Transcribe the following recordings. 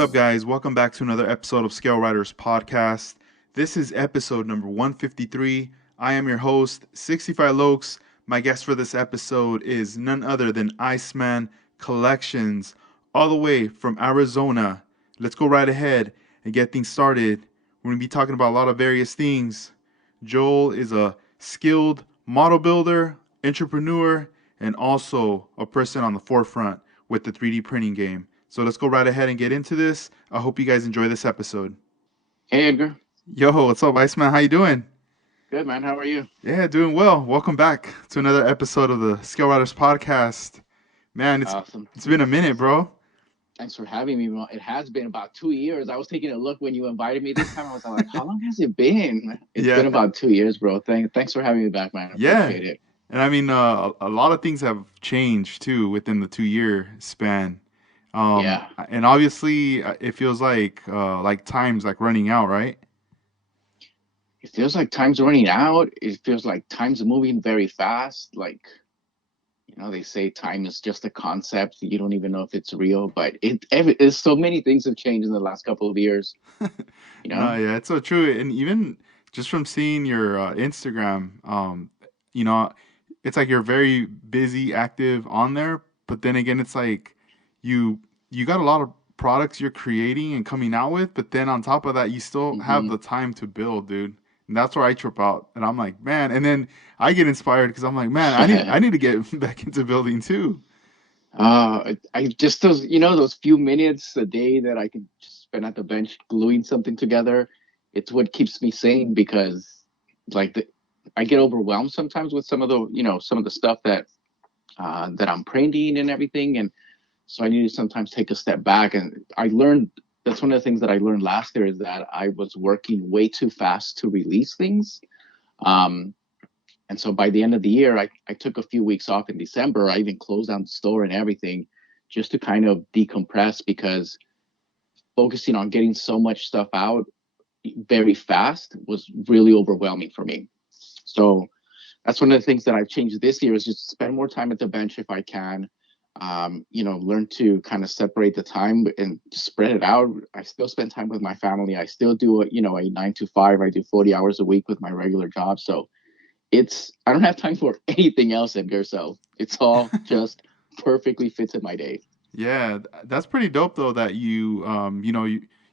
up, guys? Welcome back to another episode of Scale Riders Podcast. This is episode number 153. I am your host, 65 Lokes. My guest for this episode is none other than Iceman Collections, all the way from Arizona. Let's go right ahead and get things started. We're going to be talking about a lot of various things. Joel is a skilled model builder, entrepreneur, and also a person on the forefront with the 3D printing game. So let's go right ahead and get into this. I hope you guys enjoy this episode. Hey Edgar, Yo, what's up, Iceman? How you doing? good man. How are you? Yeah, doing well. Welcome back to another episode of the Skill Riders Podcast. Man, it's Awesome. it's been a minute, bro. Thanks for having me. It has been about 2 years. I was taking a look when you invited me this time. I was like, how long has it been? It's Yeah, been about 2 years, bro. Thanks for having me back, man. I yeah. appreciate it. And I mean, a lot of things have changed too within the 2 year span. Yeah, And obviously, it feels like time's like running out, right? it feels like time's running out. It feels like time's moving very fast. They say time is just a concept. You don't even know if it's real, but it's so many things have changed in the last couple of years. You No, know? yeah, it's so true. And even just from seeing your Instagram, you know, it's like you're very busy, active on there. But then again, it's like you you got a lot of products you're creating and coming out with. But then on top of that, you still have hmm the time to build, dude. And that's where I trip out. And I'm like, man. And then I get inspired because I'm like, man, I need to get back into building too. I just those few minutes a day that I can just spend at the bench gluing something together. It's what keeps me sane because like the, I get overwhelmed sometimes with some of the stuff that I'm printing and everything, and so I need to sometimes take a step back. And I learned that's one of the things that I learned last year is that I was working way too fast to release things. Um, and so by the end of the year, I took a few weeks off in December. I even closed down the store and everything just to kind of decompress because focusing on getting so much stuff out very fast was really overwhelming for me. So that's one of the things that I've changed this year is just spend more time at the bench if I can. Learn to kind of separate the time and spread it out. I still spend time with my family. I still do a 9 to 5. I do 40 hours a week with my regular job. So I don't have time for anything else, Edgar. So it's all just perfectly fits in my day. Yeah, that's pretty dope though that you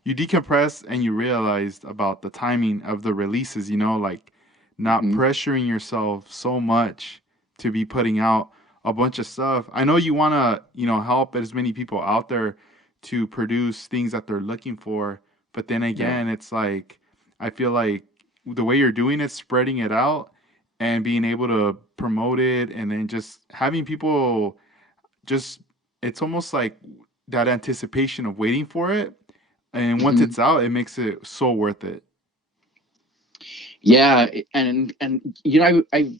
decompress and you realized about the timing of the releases, like not hmm pressuring yourself so much to be putting out a bunch of stuff. I know you want to, help as many people out there to produce things that they're looking for, but then Yep. again, it's like I feel like the way you're doing it, spreading it out and being able to promote it and then just having people just it's almost like that anticipation of waiting for it, and once hmm it's out it makes it so worth it. Yeah, and I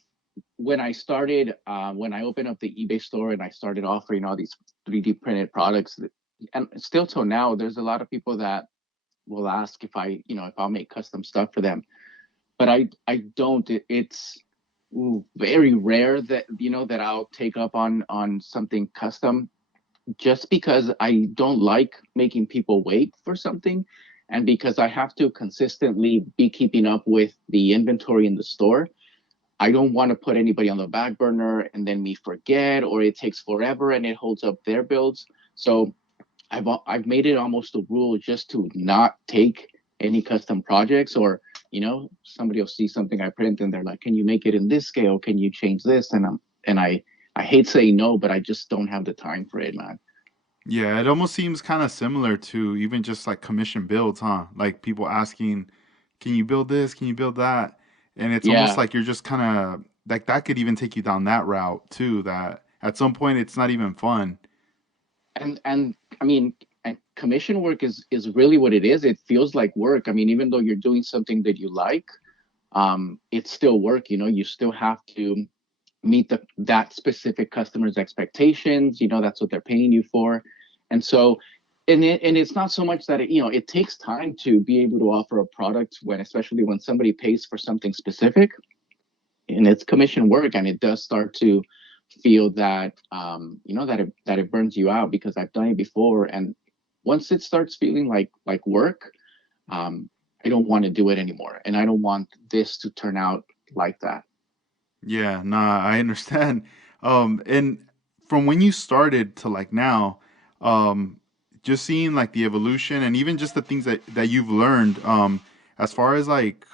when I started when I opened up the eBay store and I started offering all these 3D printed products, and still till now, there's a lot of people that will ask if I'll make custom stuff for them, but I don't. It's very rare that I'll take up on something custom just because I don't like making people wait for something and because I have to consistently be keeping up with the inventory in the store. I don't want to put anybody on the back burner and then me forget or it takes forever and it holds up their builds. So I've made it almost a rule just to not take any custom projects or somebody will see something I print and they're like, "Can you make it in this scale? Can you change this?" And I hate saying no, but I just don't have the time for it, man. Yeah, it almost seems kind of similar to even just like commission builds, huh? Like people asking, can you build this, can you build that? And it's almost Yeah, like you're just kind of like that could even take you down that route too, that at some point it's not even fun. and I mean, and commission work is really what it is. It feels like work. I mean, even though you're doing something that you like, it's still work. You still have to meet that specific customer's expectations. That's what they're paying you for, and so. And it's not so much that it takes time to be able to offer a product especially when somebody pays for something specific and it's commission work and it does start to feel that that it burns you out because I've done it before and once it starts feeling like work, um, I don't want to do it anymore, and I don't want this to turn out like that. Yeah, nah, I understand. And from when you started to like now, um, just seeing like the evolution and even just the things that you've learned, as far as like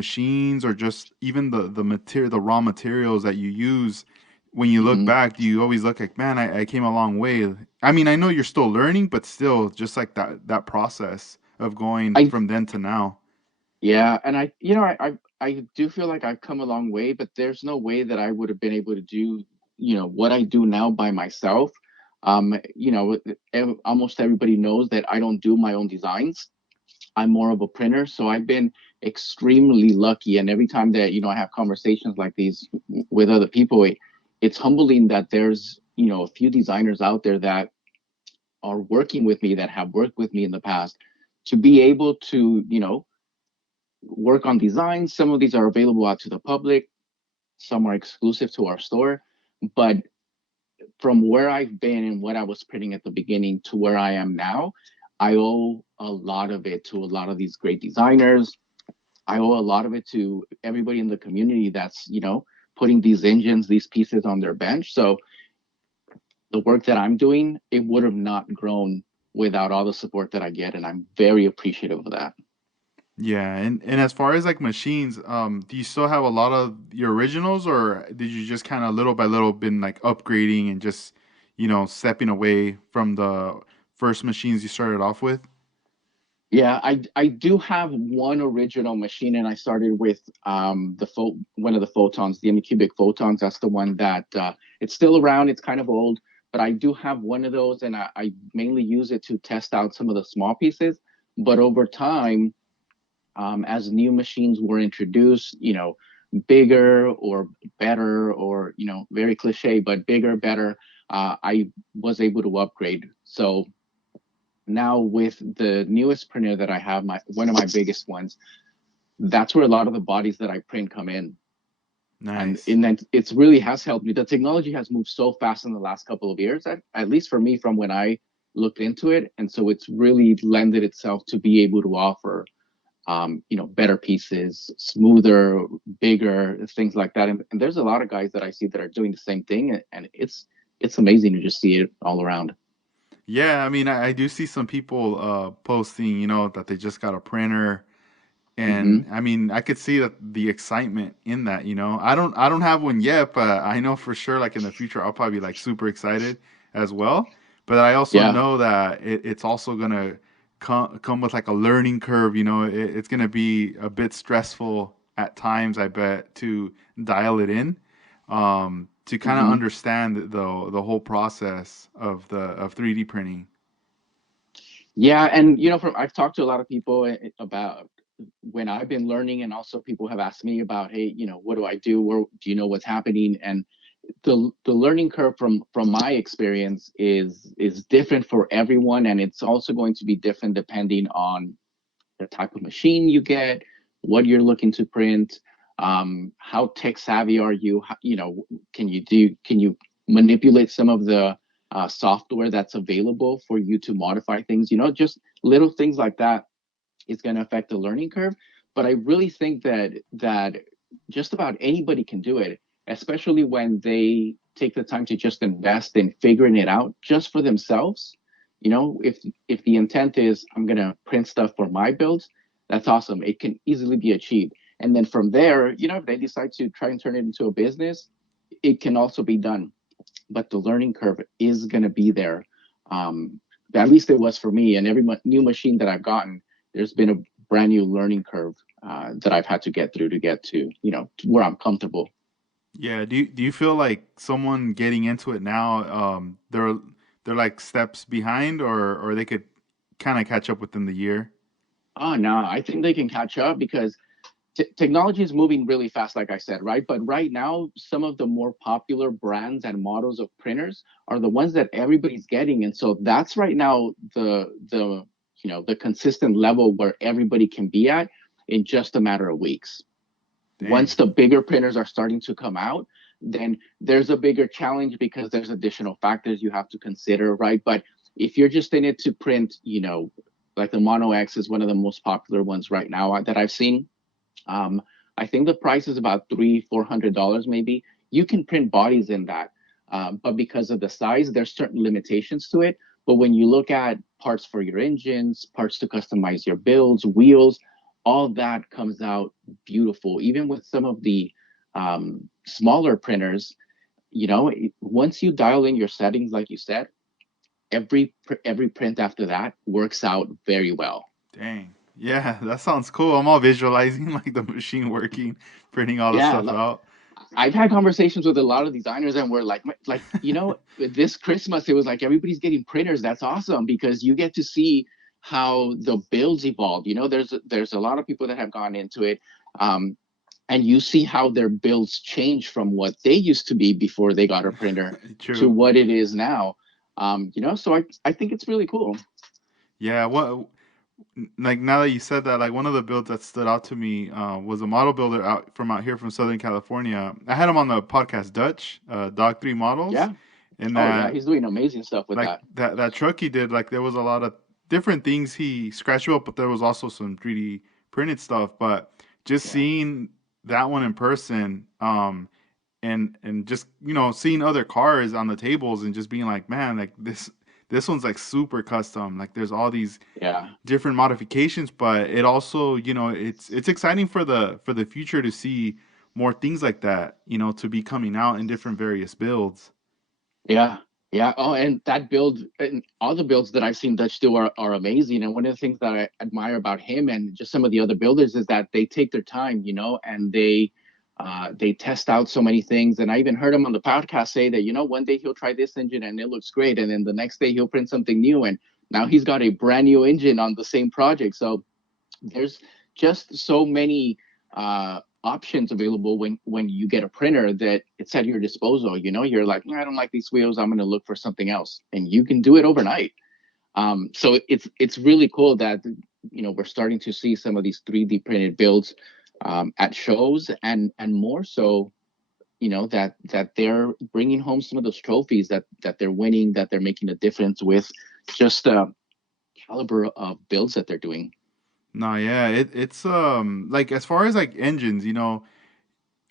machines or just even the material, the raw materials that you use, when you look Hmm. back, do you always look like, man, I came a long way? I mean, I know you're still learning, but still, just like that process of going I from then to now. Yeah, and I do feel like I've come a long way, but there's no way that I would have been able to do, what I do now by myself. Almost everybody knows that I don't do my own designs. I'm more of a printer, so I've been extremely lucky. And every time that, I have conversations like these with other people, it's humbling that there's, a few designers out there that are working with me, that have worked with me in the past, to be able to, work on designs. Some of these are available out to the public, some are exclusive to our store. But from where I've been and what I was printing at the beginning to where I am now, I owe a lot of it to a lot of these great designers. I owe a lot of it to everybody in the community that's, putting these engines, these pieces on their bench. So the work that I'm doing, it would have not grown without all the support that I get. And I'm very appreciative of that. Yeah, and as far as like machines, do you still have a lot of your originals, or did you just kind of little by little been like upgrading and just, stepping away from the first machines you started off with? Yeah, I do have one original machine, and I started with one of the photons, the Cubic photons. That's the one that it's still around. It's kind of old, but I do have one of those, and I mainly use it to test out some of the small pieces. But over time, as new machines were introduced, bigger or better, or very cliche, but bigger, better, I was able to upgrade. So now with the newest printer that I have, my one of my biggest ones, that's where a lot of the bodies that I print come in. And Nice. in that, it's really has helped me. The technology has moved so fast in the last couple of years, at least for me, from when I looked into it. And so it's really lended itself to be able to offer, better pieces, smoother, bigger, things like that. And there's a lot of guys that I see that are doing the same thing, and it's amazing to just see it all around. Yeah, I mean, I do see some people posting, that they just got a printer. Hmm. And I mean, I could see that the excitement in that. I don't have one yet, but I know for sure like in the future I'll probably be like super excited as well. But I also Yeah. know that it's also gonna come with like a learning curve. It's gonna be a bit stressful at times, I bet, to dial it in, to kind of Hmm. understand the whole process of 3D printing. Yeah, and from I've talked to a lot of people about when I've been learning, and also people have asked me about, hey, what do I do? Where do you know what's happening? And the learning curve from my experience is different for everyone, and it's also going to be different depending on the type of machine you get, what you're looking to print, how tech savvy are you? Can you manipulate some of the software that's available for you to modify things? Just little things like that is going to affect the learning curve. But I really think that just about anybody can do it, especially when they take the time to just invest in figuring it out just for themselves. If the intent is I'm going to print stuff for my builds, that's awesome. It can easily be achieved. And then from there, if they decide to try and turn it into a business, it can also be done. But the learning curve is going to be there. Um, at least it was for me. And every new machine that I've gotten, there's been a brand new learning curve that I've had to get through to get to, to where I'm comfortable. Yeah, do you feel like someone getting into it now, they're like steps behind, or they could kind of catch up within the year? Oh, no, I think they can catch up because technology is moving really fast, like I said, right? But right now, some of the more popular brands and models of printers are the ones that everybody's getting, and so that's right now the consistent level where everybody can be at in just a matter of weeks. Dang. Once the bigger printers are starting to come out, then there's a bigger challenge because there's additional factors you have to consider, right? But If you're just in it to print, like the Mono X is one of the most popular ones right now that I've seen. Um, I think the price is about $300-400 maybe. You can print bodies in that, but because of the size, there's certain limitations to it. But when you look at parts for your engines, parts to customize your builds, wheels, all that comes out beautiful. Even with some of the smaller printers, once you dial in your settings, like you said, every print after that works out very well. Dang. Yeah, that sounds cool. I'm all visualizing like the machine working, printing all the Yeah, stuff out. I've had conversations with a lot of designers, and we're like, this Christmas it was like everybody's getting printers. That's awesome because you get to see how the builds evolved. There's a lot of people that have gone into it, um, and you see how their builds change from what they used to be before they got a printer to True. what it is now. So I think it's really cool. Yeah, what like now that you said that, like one of the builds that stood out to me was a model builder out here from Southern California. I had him on the podcast Dutch, Dog Three Models, Yeah. and Oh yeah, that he's doing amazing stuff with like that. that truck he did, like there was a lot of different things he scratched up, but there was also some 3D printed stuff. But just Yeah. seeing that one in person, and just seeing other cars on the tables and just being like, man, like this one's like super custom. Like there's all these Yeah. different modifications, but it also, it's exciting for the future to see more things like that, to be coming out in different various builds. Yeah, yeah. Oh, and that build and all the builds that I've seen Dutch do are amazing. And one of the things that I admire about him and just some of the other builders is that they take their time, and they test out so many things. And I even heard him on the podcast say that, one day he'll try this engine and it looks great, and then the next day he'll print something new, and now he's got a brand new engine on the same project. So there's just so many options available when you get a printer that it's at your disposal. You're like, I don't like these wheels, I'm going to look for something else, and you can do it overnight. So it's really cool that we're starting to see some of these 3D printed builds at shows, and more so, that they're bringing home some of those trophies that they're winning, that they're making a difference with just the caliber of builds that they're doing. No, yeah, it's like as far as like engines,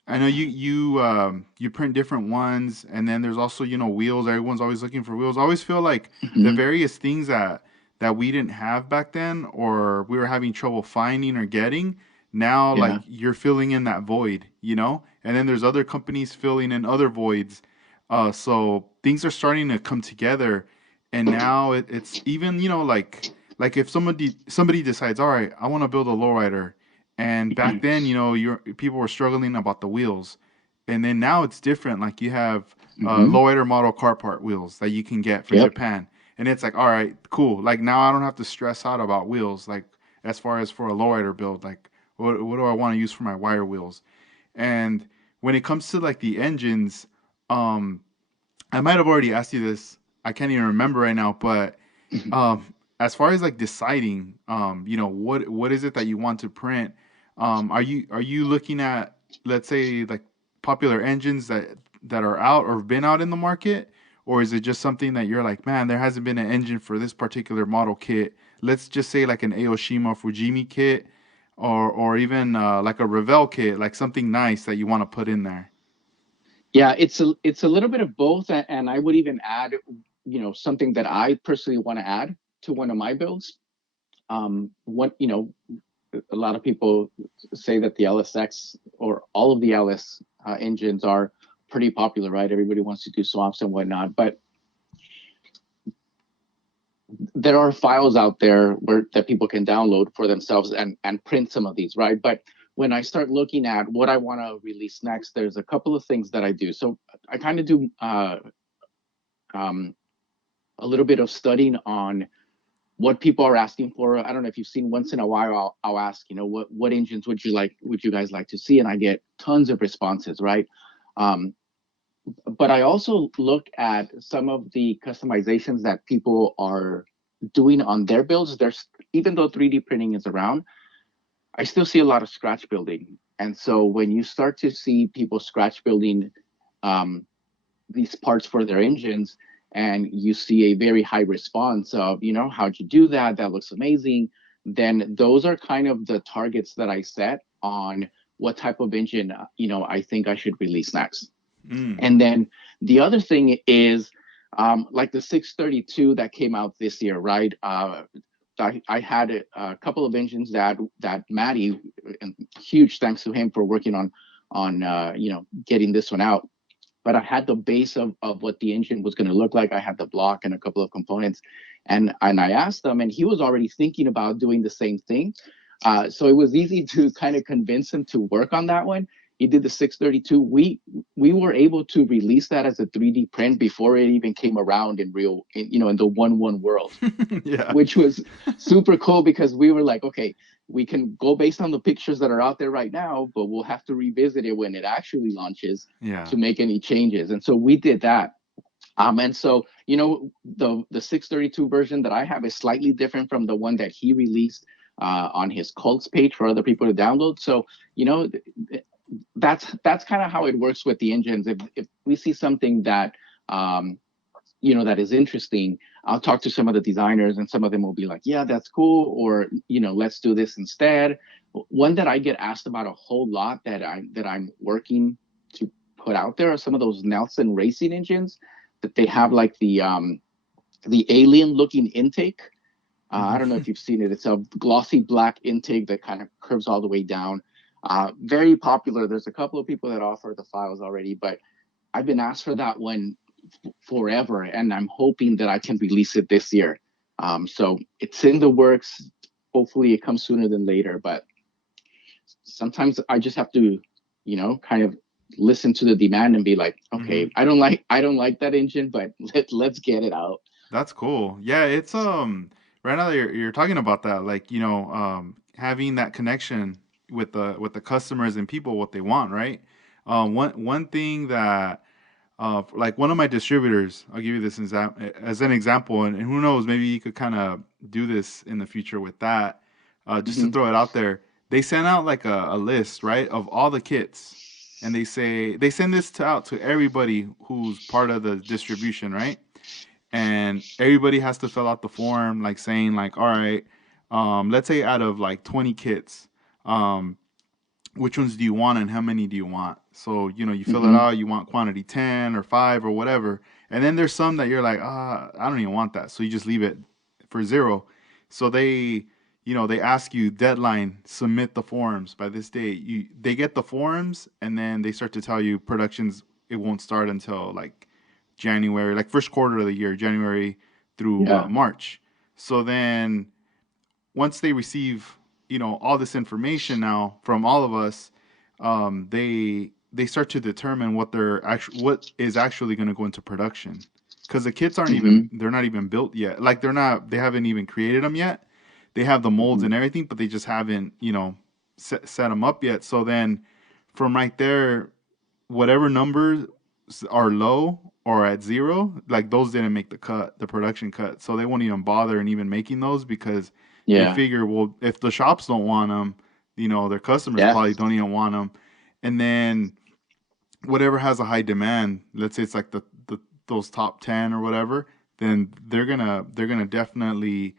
I know you print different ones, and then there's also wheels. Everyone's always looking for wheels. I always feel like the Hmm. various things that we didn't have back then, or we were having trouble finding or getting. Now, like Yeah. you're filling in that void, and then there's other companies filling in other voids. So things are starting to come together, and now it's even like if somebody decides, all right, I want to build a lowrider, and back then, your people were struggling about the wheels, and then now it's different. Like you have Hmm. lowrider model car part wheels that you can get for Yep. Japan, and it's like, all right, cool. Like now I don't have to stress out about wheels. Like as far as for a lowrider build, like what do I want to use for my wire wheels? And when it comes to like the engines, um, I might have already asked you this. I can't even remember right now, but as far as like deciding, what is it that you want to print? Are you looking at, let's say, like popular engines that are out or have been out in the market, or is it just something that you're like, man, there hasn't been an engine for this particular model kit? Let's just say like an Aoshima Fujimi kit, or even like a Revell kit, like something nice that you want to put in there. Yeah, it's a little bit of both, and I would even add, something that I personally want to add to one of my builds. What a lot of people say that the LSX or all of the LS engines are pretty popular, right? Everybody wants to do swaps and whatnot, but there are files out there that people can download for themselves and print some of these, right? But when I start looking at what I want to release next, there's a couple of things that I do. So I kind of do um, a little bit of studying on what people are asking for. I don't know if you've seen, once in a while I'll ask, what engines would you guys like to see, and I get tons of responses, right? Um, but I also look at some of the customizations that people are doing on their builds. There's, even though 3D printing is around, I still see a lot of scratch building. And so when you start to see people scratch building um, these parts for their engines, and you see a very high response of, how'd you do that? That looks amazing. Then those are kind of the targets that I set on what type of engine, I think I should release next. Mm. And then the other thing is, like the 632 that came out this year, right? I had a couple of engines that Matty, and huge thanks to him for working on getting this one out. But I had the base of what the engine was going to look like. I had the block and a couple of components, and I asked him, and he was already thinking about doing the same thing. So it was easy to kind of convince him to work on that one. He did the 632. We were able to release that as a 3D print before it even came around in real, in the 1-1 world, Yeah. which was super cool because we were like, okay, we can go based on the pictures that are out there right now, but we'll have to revisit it when it actually launches Yeah. to make any changes. And so we did that. And so, the 632 version that I have is slightly different from the one that he released on his cults page for other people to download. So, that's kind of how it works with the engines. If we see something that that is interesting, I'll talk to some of the designers, and some of them will be like, yeah, that's cool, or let's do this instead. One that I get asked about a whole lot that I'm working to put out there are some of those Nelson racing engines that they have, like the alien looking intake. I don't know Mhm. if you've seen it. It's a glossy black intake that kind of curves all the way down. Very popular. There's a couple of people that offer the files already, but I've been asked for that one forever, and I'm hoping that I can release it this year. So it's in the works. Hopefully, it comes sooner than later. But sometimes I just have to, kind of listen to the demand and be like, Mhm. okay, I don't like that engine, but let's get it out. That's cool. Yeah, it's right now that you're talking about that, like, having that connection with the customers and people what they want, right? One thing that like one of my distributors, I'll give you this as an example, and who knows, maybe you could kind of do this in the future with that. Just to Hmm. throw it out there, they sent out like a list, right, of all the kits, and they send this out to everybody who's part of the distribution, right? And everybody has to fill out the form, like saying like, all right, let's say out of like 20 kits, um, which ones do you want and how many do you want? So, you fill it Hmm. out, you want quantity 10 or 5 or whatever. And then there's some that you're like, I don't even want that. So you just leave it for 0. So they ask you deadline, submit the forms by this date. They get the forms and then they start to tell you productions, it won't start until like January, like first quarter of the year, January through Yeah. March. So then once they receive all this information now from all of us, they start to determine what is actually going to go into production, because the kits aren't even Hmm. they're not even built yet, like they haven't even created them yet. They have the molds Hmm. and everything, but they just haven't set them up yet. So then from right there, whatever numbers are low or at 0, like those didn't make the production cut. So they won't even bother in even making those because they Yeah. figure, well, if the shops don't want them, their customers Yeah. probably don't even want them. And then whatever has a high demand, let's say it's like the those top 10 or whatever, then they're gonna definitely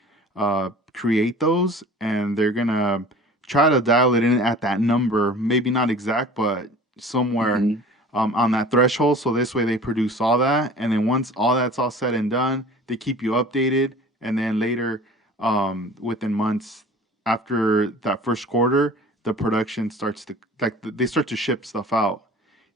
create those, and they're gonna try to dial it in at that number, maybe not exact, but somewhere Hmm. on that threshold. So this way they produce all that, and then once all that's all said and done, they keep you updated, and then later, within months after that first quarter, the production starts to like they start to ship stuff out,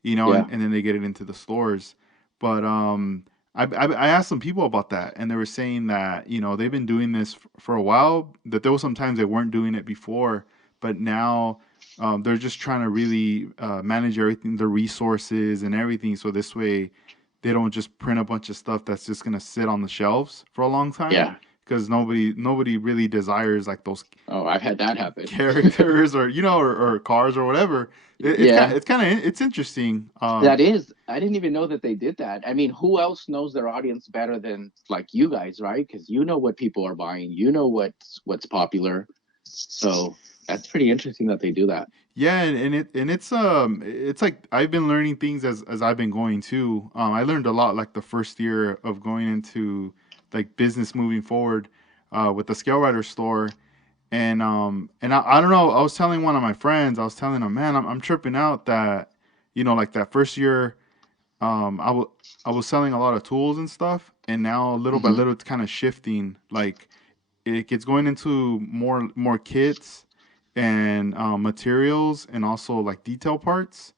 Yeah. and then they get it into the stores. But I asked some people about that, and they were saying that they've been doing this for a while. That there was some times they weren't doing it before, but now they're just trying to really manage everything, the resources and everything, so this way they don't just print a bunch of stuff that's just gonna sit on the shelves for a long time. Yeah. Because nobody really desires like those Oh, I've had that happen. characters or or cars or whatever. Yeah. It's interesting. That is, I didn't even know that they did that. I mean, who else knows their audience better than like you guys, right? Because you know what people are buying, you know what's popular. So that's pretty interesting that they do that. Yeah, it's like I've been learning things as I've been going too. I learned a lot like the first year of going into like business moving forward with the Scale Rider store. And I don't know, I was telling one of my friends, I was telling him, man, I'm tripping out that, like that first year, I was selling a lot of tools and stuff, and now little by Hmm. little it's kind of shifting. Like it's going into more kits and materials, and also like detail parts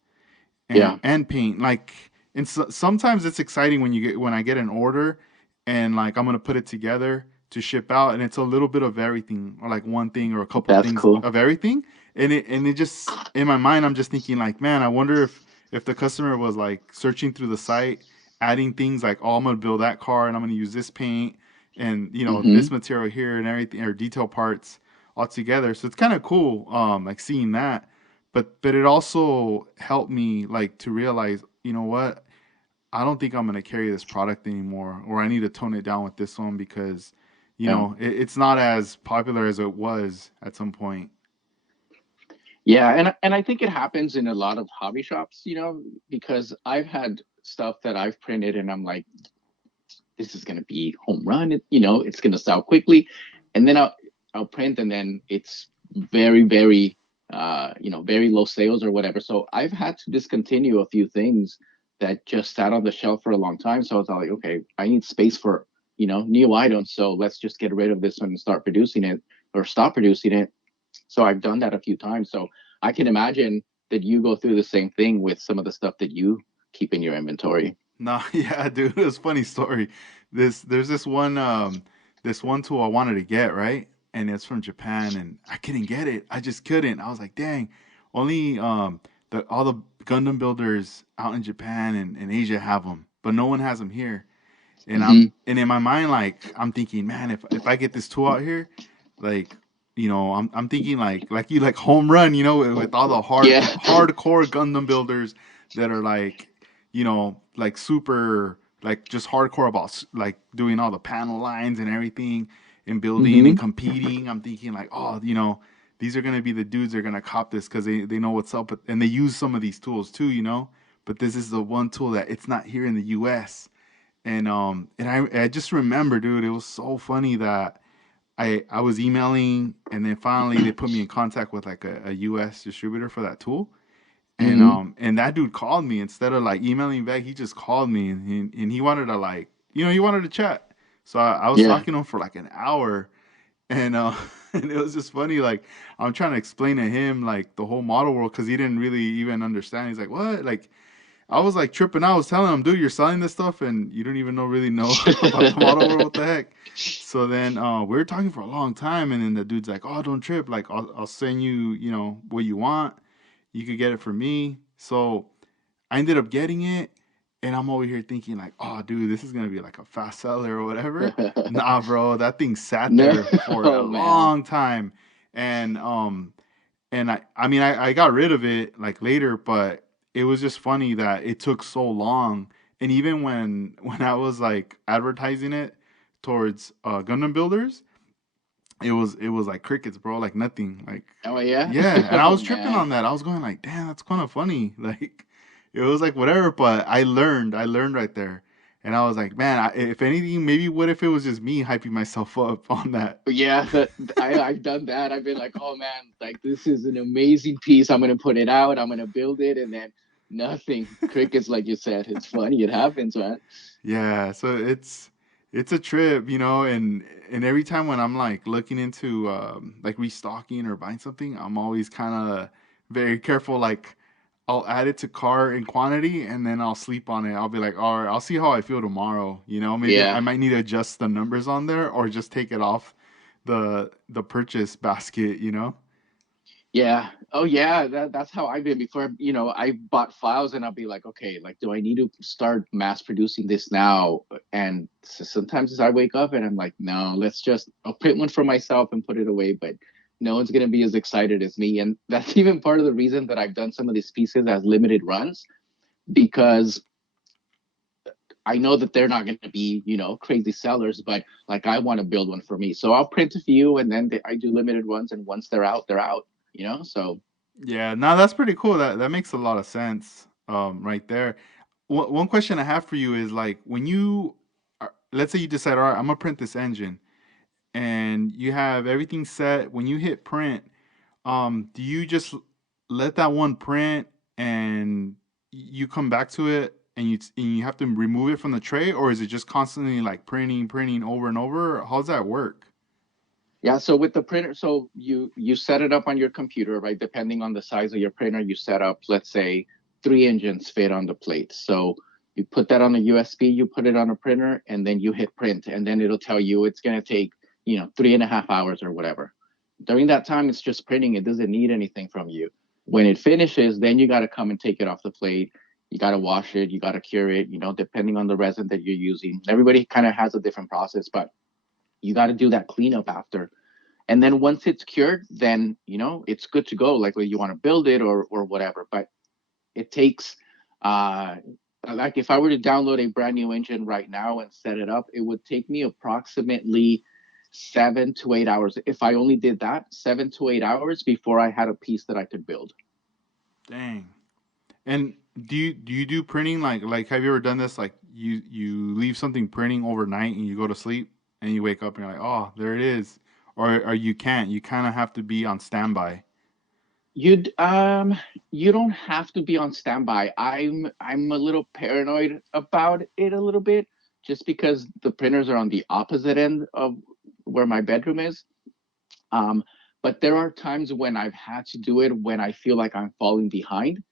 Yeah. and paint. Like, and sometimes it's exciting when I get an order, and like I'm gonna put it together to ship out, and it's a little bit of everything, or like one thing or a couple That's things cool. of everything. And it just, in my mind, I'm just thinking like, man, I wonder if the customer was like searching through the site, adding things like, oh, I'm gonna build that car and I'm gonna use this paint and this Hmm. material here and everything, or detail parts all together. So it's kind of cool, like seeing that. But it also helped me like to realize, you know what? I don't think I'm gonna carry this product anymore, or I need to tone it down with this one because, Yeah. it's not as popular as it was at some point. Yeah, and I think it happens in a lot of hobby shops, because I've had stuff that I've printed and I'm like, this is gonna be home run. It's gonna sell quickly, and then I'll print, and then it's very very very low sales or whatever. So I've had to discontinue a few things that just sat on the shelf for a long time. So I was like, okay, I need space for new items. So let's just get rid of this one and start producing it or stop producing it. So I've done that a few times. So I can imagine that you go through the same thing with some of the stuff that you keep in your inventory. No, yeah, dude, it was a funny story. There's this one tool I wanted to get, right? And it's from Japan, and I couldn't get it. I just couldn't. I was like, dang, only the all the Gundam builders out in Japan and Asia have them, but no one has them here. Hmm. And in my mind, like I'm thinking, man, if I get this tool out here, like, I'm thinking like you, like home run, with all the Yeah. hardcore Gundam builders that are like, like super, like just hardcore about like doing all the panel lines and everything and building and Hmm. competing. I'm thinking like, oh, these are gonna be the dudes that are gonna cop this because they know what's up, and they use some of these tools too, But this is the one tool that it's not here in the U.S. And I just remember, dude, it was so funny that I was emailing, and then finally they put me in contact with like a US distributor for that tool. Hmm. And that dude called me instead of like emailing back. He just called me, and he wanted to, like, he wanted to chat. So I was Yeah. talking to him for like an hour, and and it was just funny. Like, I'm trying to explain to him like the whole model world because he didn't really even understand. He's like, "What?" Like, I was like tripping out. I was telling him, dude, you're selling this stuff and you don't even really know about the model world. What the heck? So then we were talking for a long time, and then the dude's like, oh, don't trip. Like, I'll send you, what you want. You could get it for me. So I ended up getting it, and I'm over here thinking like, oh, dude, this is gonna be like a fast seller or whatever. Nah, bro, that thing sat No, there for a oh man. long time, and I mean, I got rid of it like later, but it was just funny that it took so long. And even when I was like advertising it towards Gundam builders, it was like crickets, bro, like nothing, like, Oh yeah. yeah. And I Oh was tripping man. on that. I was going like, damn, that's kind of funny. Like, it was like whatever, but I learned right there. And I was like, man, if anything, maybe what if it was just me hyping myself up on that? Yeah, I've done that. I've been like, oh man, like this is an amazing piece. I'm gonna put it out. I'm gonna build it, and then nothing. Crickets, like you said. It's funny. It happens, man. Yeah, so it's a trip, and every time when I'm like looking into like restocking or buying something, I'm always kind of very careful. Like, I'll add it to cart in quantity, and then I'll sleep on it. I'll be like, all right, I'll see how I feel tomorrow. Maybe I Yeah. might need to adjust the numbers on there, or just take it off the purchase basket. Yeah. Oh yeah. That's how I've been before. I bought files, and I'll be like, okay, like, do I need to start mass producing this now? And sometimes I wake up and I'm like, no, I'll print one for myself and put it away, but no one's gonna be as excited as me. And that's even part of the reason that I've done some of these pieces as limited runs, because I know that they're not going to be, crazy sellers, but like I want to build one for me. So I'll print a few, and then I do limited ones. And once they're out, they're out, So Yeah, no, that's pretty cool. That makes a lot of sense. Right there. One question I have for you is like when let's say you decide, all right, I'm gonna print this engine, and you have everything set. When you hit print, do you just let that one print and you come back to it and you have to remove it from the tray, or is it just constantly like printing over and over? How's that work? Yeah, so with the printer, so you set it up on your computer, right? Depending on the size of your printer, you set up, let's say, 3 engines fit on the plate. So you put that on a USB, you put it on a printer, and then you hit print, and then it'll tell you it's gonna take, 3.5 hours or whatever. During that time, it's just printing. It doesn't need anything from you. When it finishes, then you got to come and take it off the plate. You got to wash it. You got to cure it. Depending on the resin that you're using. Everybody kind of has a different process, but you got to do that cleanup after. And then once it's cured, then it's good to go. Like, whether you want to build it or whatever. But it takes, uh like, if I were to download a brand new engine right now and set it up, it would take me approximately 7 to 8 hours. If I only did that, 7 to 8 hours before I had a piece that I could build. Dang. And do you do printing like have you ever done this like you leave something printing overnight and you go to sleep and you wake up and you're like, "Oh, there it is." Or you can't. You kind of have to be on standby. You don't have to be on standby. I'm a little paranoid about it a little bit, just because the printers are on the opposite end of where my bedroom is. Um, but there are times when I've had to do it when I feel like I'm falling behind.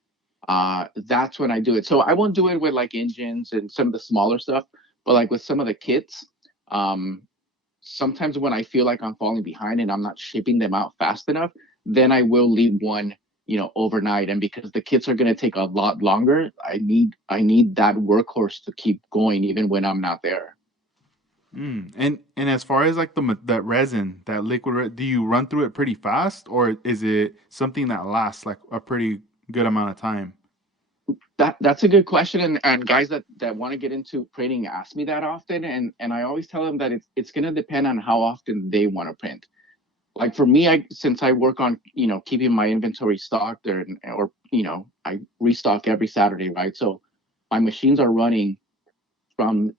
That's when I do it. So I won't do it with like engines and some of the smaller stuff, but like with some of the kits, um, sometimes when I feel like I'm falling behind and I'm not shipping them out fast enough, then I will leave one, overnight. And because the kits are going to take a lot longer, I need that workhorse to keep going even when I'm not there. And as far as like that resin, that do you run through it pretty fast or is it something that lasts like a pretty good amount of time? That's a good question, and guys that want to get into printing ask me that often, and I always tell them that it's going to depend on how often they want to print. Like for me, since I work on keeping my inventory stocked, or I restock every Saturday, right? So my machines are running from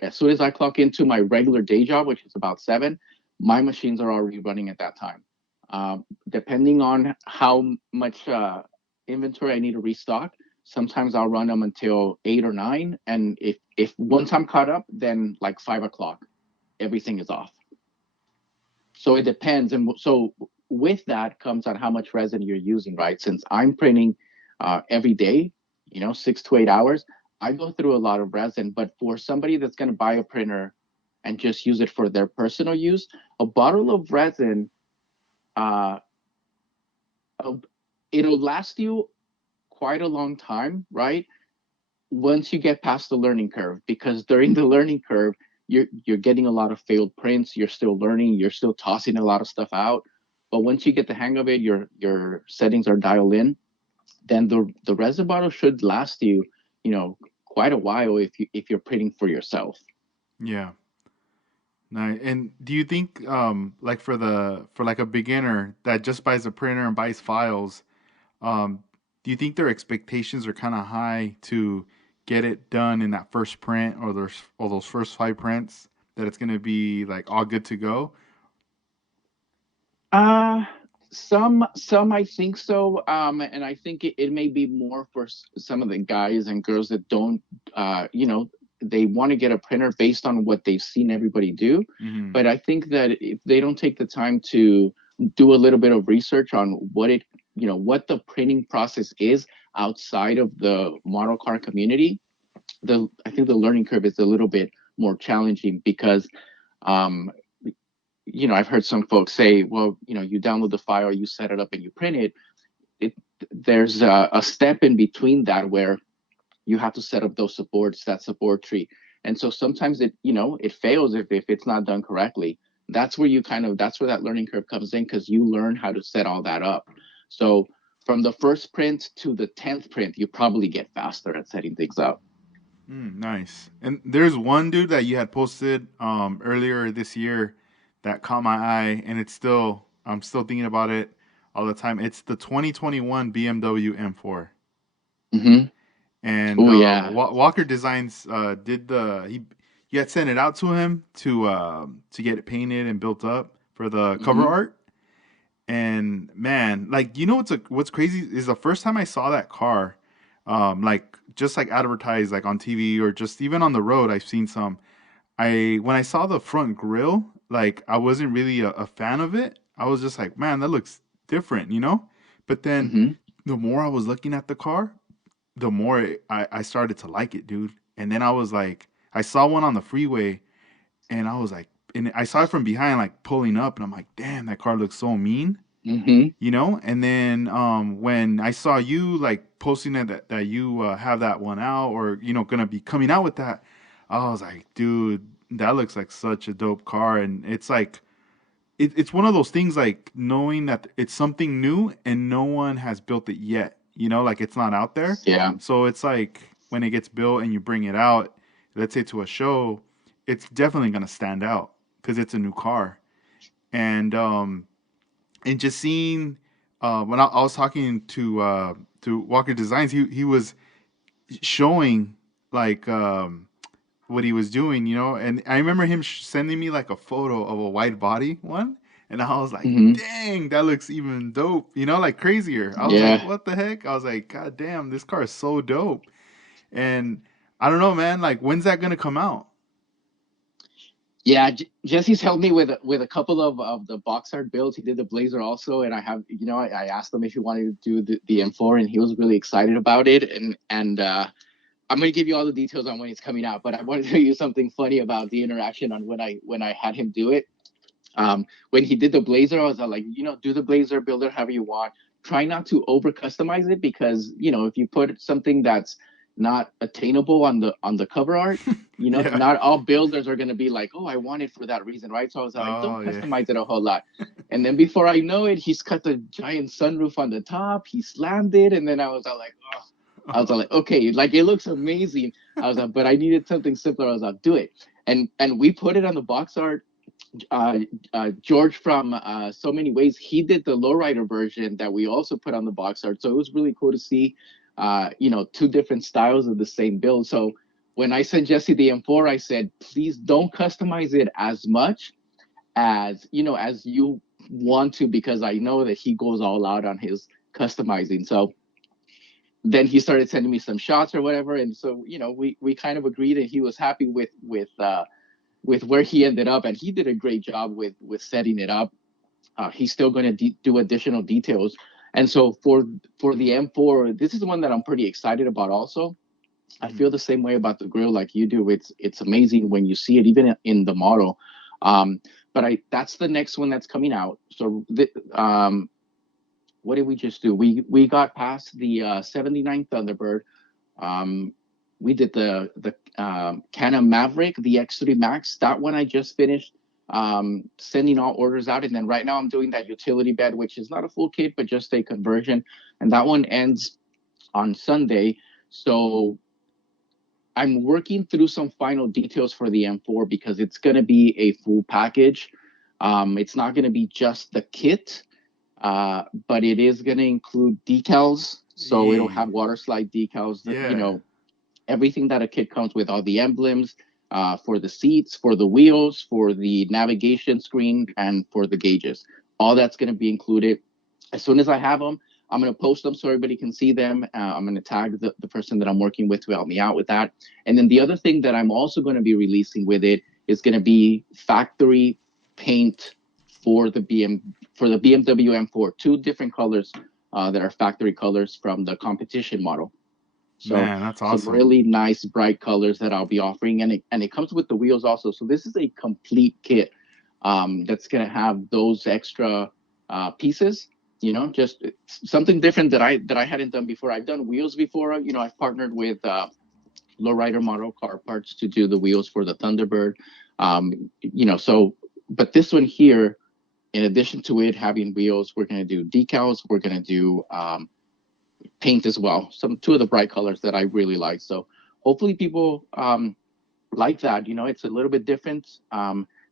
as soon as I clock into my regular day job, which is about 7. My machines are already running at that time. Depending on how much inventory I need to restock, sometimes I'll run them until 8 or 9, and if once I'm caught up, then like 5 o'clock, everything is off. So it depends. And so with that comes on how much resin you're using, right? Since I'm printing every day, 6 to 8 hours, I go through a lot of resin. But for somebody that's going to buy a printer and just use it for their personal use, a bottle of resin, uh, uh, it'll last you quite a long time, right? Once you get past the learning curve, because during the learning curve, you're getting a lot of failed prints, you're still learning, you're still tossing a lot of stuff out. But once you get the hang of it, your settings are dialed in, then the resin bottle should last you, quite a while if you're printing for yourself. Yeah. Nice. And do you think like for like a beginner that just buys a printer and buys files, Um, do you think their expectations are kind of high to get it done in that first print or those first 5 prints that it's going to be like all good to go? Uh some I think so. And I think it may be more for some of the guys and girls that don't, they want to get a printer based on what they've seen everybody do. Hmm. But I think that if they don't take the time to do a little bit of research on what the printing process is outside of the model car community, the I think the learning curve is a little bit more challenging because, um, I've heard some folks say, well, you download the file, you set it up, and you print it. It There's a step in between that where you have to set up those supports, that support tree, and so sometimes it fails if it's not done correctly. That's where that learning curve comes in, because you learn how to set all that up. So from the first print to the 10th print, you probably get faster at setting things up. Nice. And there's one dude that you had posted earlier this year that caught my eye, and I'm still thinking about it. all the time. It's the 2021 BMW M4. Mm-hmm. And Oh yeah. Walker Designs did he had sent it out to him to get it painted and built up for the cover Mm-hmm. art. And man, like you know what's crazy is the first time I saw that car, like just like advertised like on TV or just even on the road, I've seen some. I when I saw the front grille, like I wasn't really a fan of it. I was just like, man, that looks different, you know? But then Mm-hmm. the more I was looking at the car, the more I started to like it, dude. And then I was like, I saw one on the freeway and I was like, and I saw it from behind, like pulling up, and I'm like, damn, that car looks so mean, Mm-hmm. you know? And then when I saw you like posting that you have that one out or, you know, gonna be coming out with that, I was like, dude, that looks like such a dope car. And it's like, it's one of those things like knowing that it's something new and no one has built it yet. You know, like it's not out there. Yeah. So it's like when it gets built and you bring it out, let's say to a show, it's definitely gonna stand out because it's a new car. And just seeing when I was talking to Walker Designs, he was showing like what he was doing, you know. And I remember him sending me like a photo of a wide body one, and I was like, Mm-hmm. "Dang, that looks even dope," you know, like crazier. I was like, Yeah. "What the heck?" I was like, "God damn, this car is so dope." And I don't know, man. Like, when's that gonna come out? Yeah, Jesse's helped me with a couple of the box art builds. He did the Blazer also, and I have I asked him if he wanted to do the M4, and he was really excited about it. And I'm gonna give you all the details on when it's coming out, but I want to tell you something funny about the interaction on when I had him do it. When he did the Blazer, I was like, do the Blazer, build it however you want. Try not to over customize it because if you put something that's not attainable on the cover art, Yeah. not all builders are gonna be like, oh, I want it for that reason, right? So I was like, don't Oh yeah. customize it a whole lot. And then before I know it, he's cut the giant sunroof on the top. He slammed it, and then I was like, oh. I was like, okay, like it looks amazing. I was like, but I needed something simpler. I was like, do it, and we put it on the box art. uh, George from So Many Ways, he did the lowrider version that we also put on the box art. So it was really cool to see, two different styles of the same build. So when I sent Jesse the M4, I said, please don't customize it as much as you want to, because I know that he goes all out on his customizing. So then he started sending me some shots or whatever, and so we kind of agreed, and he was happy with where he ended up, and he did a great job with setting it up. He's still going to do additional details, and so for the M4, this is the one that I'm pretty excited about. Also, I Mhm. feel the same way about the grill like you do. It's amazing when you see it, even in the model. Um, but I that's the next one that's coming out. So what did we just do? We got past the 79 Thunderbird. Um, we did the Canon Maverick, the X3 Max. That one I just finished sending all orders out, and then right now I'm doing that utility bed, which is not a full kit, but just a conversion, and that one ends on Sunday. So I'm working through some final details for the M4 because it's going to be a full package. It's not going to be just the kit, but it is going to include decals. So it'll have Yee. water slide decals, Yeah. everything that a kit comes with, all the emblems for the seats, for the wheels, for the navigation screen, and for the gauges. All that's going to be included. As soon as I have them, I'm going to post them so everybody can see them. I'm going to tag the person that I'm working with to help me out with that. And then the other thing that I'm also going to be releasing with it is going to be factory paint for the BMW M4, two different colors that are factory colors from the competition model. So Man, that's some awesome. really nice bright colors that I'll be offering, and it comes with the wheels also. So this is a complete kit that's gonna have those extra pieces. Just something different that I hadn't done before. I've done wheels before. I've partnered with lowrider model car parts to do the wheels for the Thunderbird. So but this one here, in addition to it having wheels, we're gonna do decals. We're gonna do paint as well. Two of the bright colors that I really like. So hopefully people like that. It's a little bit different.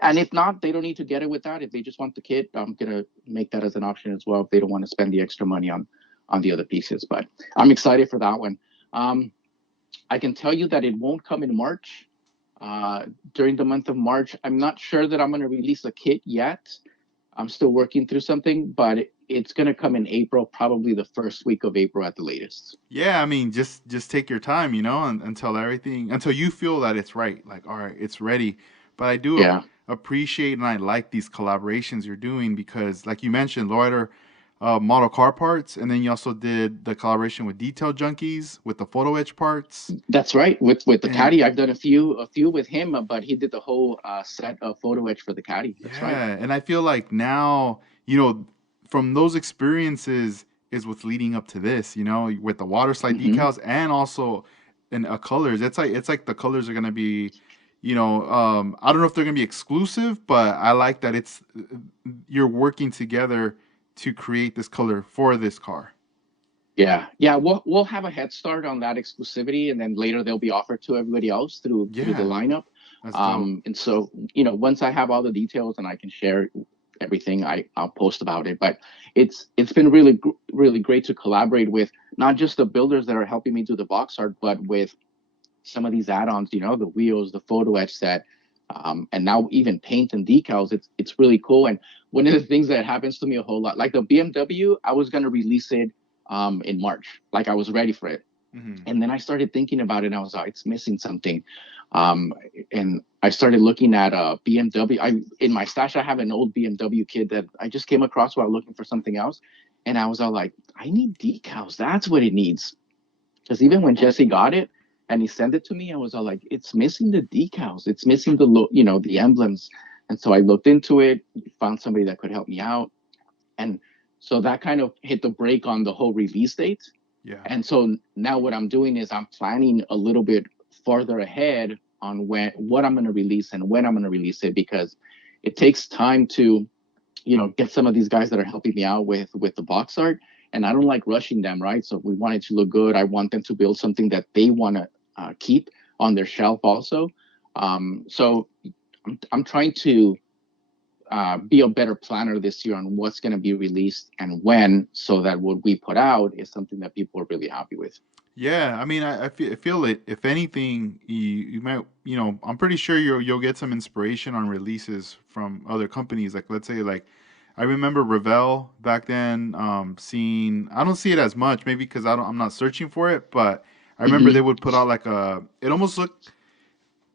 And if not, they don't need to get it with that. If they just want the kit, I'm gonna make that as an option as well if they don't want to spend the extra money on the other pieces. But I'm excited for that one. Um, I can tell you that it won't come in March. Uh, During the month of March, I'm not sure that I'm going to release a kit yet. I'm still working through something, but it's going to come in April, probably the first week of April at the latest. Yeah, I mean, just take your time, until everything, until you feel that it's right. Like, all right, it's ready. But I do Yeah, appreciate and I like these collaborations you're doing because, like you mentioned, Loiter model car parts, and then you also did the collaboration with Detail Junkies with the photo etch parts. that's right. With the And caddy, I've done a few with him, but he did the whole set of photo etch for the caddy. That's right. yeah, and I feel like now, from those experiences is what's leading up to this, with the water slide Hmm. decals and also in colors. It's like the colors are gonna be, I don't know if they're gonna be exclusive, but I like that you're working together to create this color for this car. Yeah, yeah, we'll have a head start on that exclusivity, and then later they'll be offered to everybody else through the Yeah, lineup. that's dope. And so once I have all the details and I can share everything, I'll post about it. But it's been really great to collaborate with not just the builders that are helping me do the box art, but with some of these add-ons, the wheels, the photo etch set, and now even paint and decals. It's really cool. And one of the things that happens to me a whole lot, like the BMW, I was gonna release it in March, like I was ready for it, Hmm. and then I started thinking about it, and I was like, it's missing something. Um, and I started looking at a BMW. I In my stash, I have an old BMW kit that I just came across while looking for something else, and I was all like, I need decals. That's what it needs. Because even when Jesse got it and he sent it to me, I was all like, it's missing the decals. It's missing the emblems. And so I looked into it, found somebody that could help me out. And so that kind of hit the brake on the whole release date. Yeah. And so now what I'm doing is I'm planning a little bit farther ahead on what I'm going to release and when I'm going to release it, because it takes time to get some of these guys that are helping me out with the box art, and I don't like rushing them, right? So we want it to look good. I want them to build something that they want to keep on their shelf also. So I'm trying to be a better planner this year on what's going to be released and when, so that what we put out is something that people are really happy with. Yeah, I mean, I feel it. If anything, you might, I'm pretty sure you'll get some inspiration on releases from other companies. Like, let's say, like, I remember Revell back then, seeing. I don't see it as much, maybe because I'm not searching for it, but I remember they Mm-hmm. would put out like it almost looked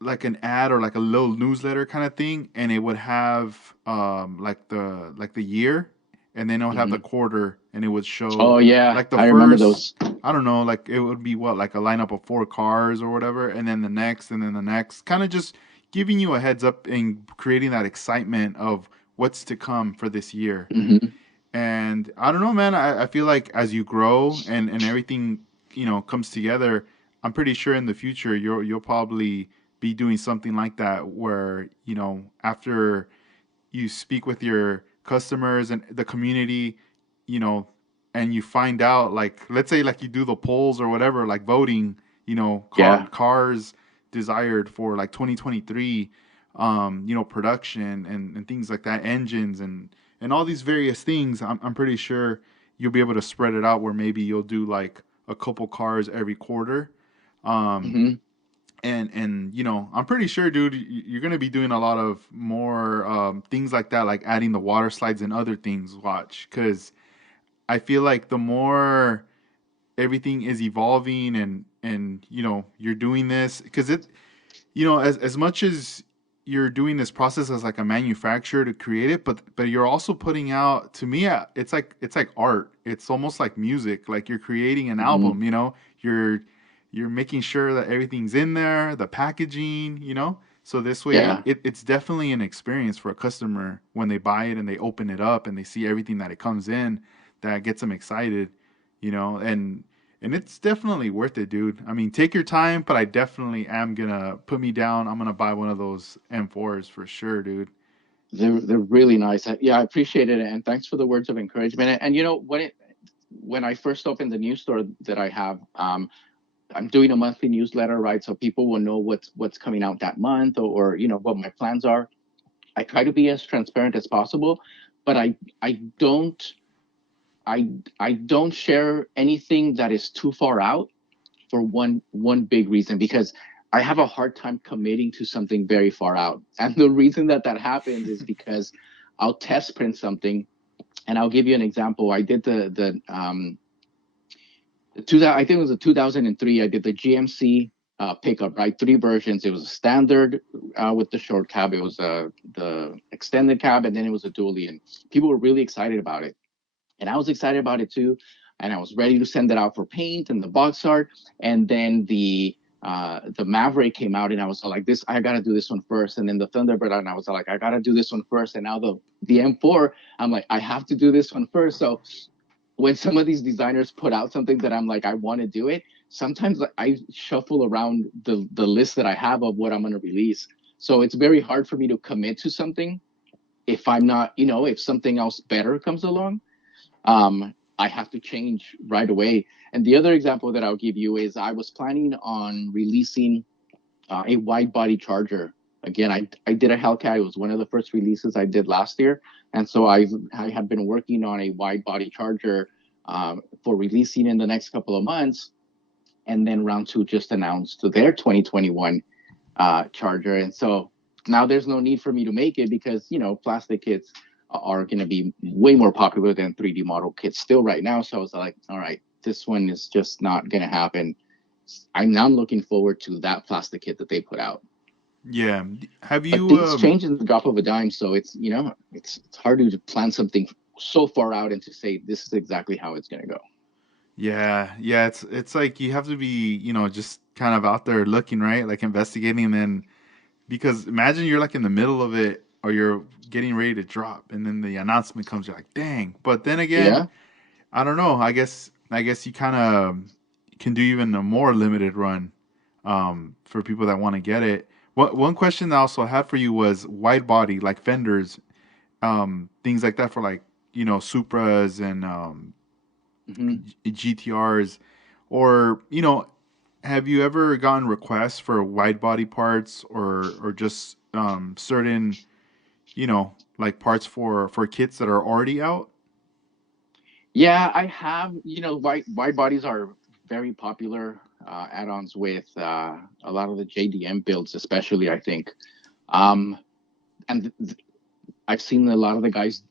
like an ad or like a little newsletter kind of thing, and it would have like the year, and then it would have the Mm-hmm. quarter, and it would show Oh yeah, like the I remember first, those. I don't know, like it would be what, like a lineup of four cars or whatever, and then the next, and then the next, kind of just giving you a heads up and creating that excitement of what's to come for this year. Mm-hmm. And I don't know, man. I feel like as you grow and everything, comes together, I'm pretty sure in the future you'll probably be doing something like that where, after you speak with your customers and the community, you know, and you find out, like, let's say like you do the polls or whatever, like voting, Yeah, cars desired for like 2023, production and things like that, engines and all these various things. I'm pretty sure you'll be able to spread it out where maybe you'll do like a couple cars every quarter. Um, mm-hmm. and I'm pretty sure, dude, you're gonna be doing a lot of more things like that, like adding the water slides and other things. Watch, because I feel like the more everything is evolving and you're doing this because as much as you're doing this process as like a manufacturer to create it, but you're also putting out, to me, it's like art. It's almost like music. Like you're creating an Mm-hmm. album. You're making sure that everything's in there, the packaging. So this way, Yeah. it's definitely an experience for a customer when they buy it and they open it up and they see everything that it comes in, that gets them excited. And it's definitely worth it, dude. I mean, take your time, but I definitely am gonna put me down. I'm gonna buy one of those M4s for sure, dude. They're really nice. Yeah, I appreciate it, and thanks for the words of encouragement. And when I first opened the news store that I have, I'm doing a monthly newsletter, right? So people will know what's coming out that month, or what my plans are. I try to be as transparent as possible, but I don't I I don't share anything that is too far out for one big reason, because I have a hard time committing to something very far out. And the reason that that happens is because I'll test print something, and I'll give you an example. I did I think it was a 2003. I did the GMC pickup, right? Three versions. It was a standard with the short cab. It was the extended cab, and then it was a dually. And people were really excited about it, and I was excited about it too. And I was ready to send it out for paint and the box art. And then the Maverick came out, and I was like, "This, I gotta do this one first." And then the Thunderbird, and I was like, "I gotta do this one first." And now the M4, I'm like, "I have to do this one first." So when some of these designers put out something that I'm like, I want to do it, sometimes I shuffle around the list that I have of what I'm going to release. So it's very hard for me to commit to something if I'm not, if something else better comes along. I have to change right away. And the other example that I'll give you is I was planning on releasing a wide body charger. Again, I did a Hellcat. It was one of the first releases I did last year, and so I have been working on a wide body charger for releasing in the next couple of months. And then Round Two just announced their 2021 charger, and so now there's no need for me to make it, because plastic kits are going to be way more popular than 3D model kits still right now. So I was like, all right, this one is just not going to happen. I'm now looking forward to that plastic kit that they put out. Yeah. Have But you things change in the drop of a dime, so it's hard to plan something so far out and to say this is exactly how it's going to go. yeah, yeah, it's like you have to be, just kind of out there looking, right? Like investigating, and then because imagine you're like in the middle of it or you're getting ready to drop and then the announcement comes, you're like, "Dang." But then again, Yeah, I don't know. I guess you kind of can do even a more limited run for people that want to get it. What one question that I also had for you was wide body, like fenders, things like that for like Supras and hmm GTRs, or have you ever gotten requests for wide body parts or just certain like parts for kits that are already out? yeah. I have. Wide bodies are very popular add-ons with a lot of the JDM builds, especially. I think, um, and I've seen a lot of the guys,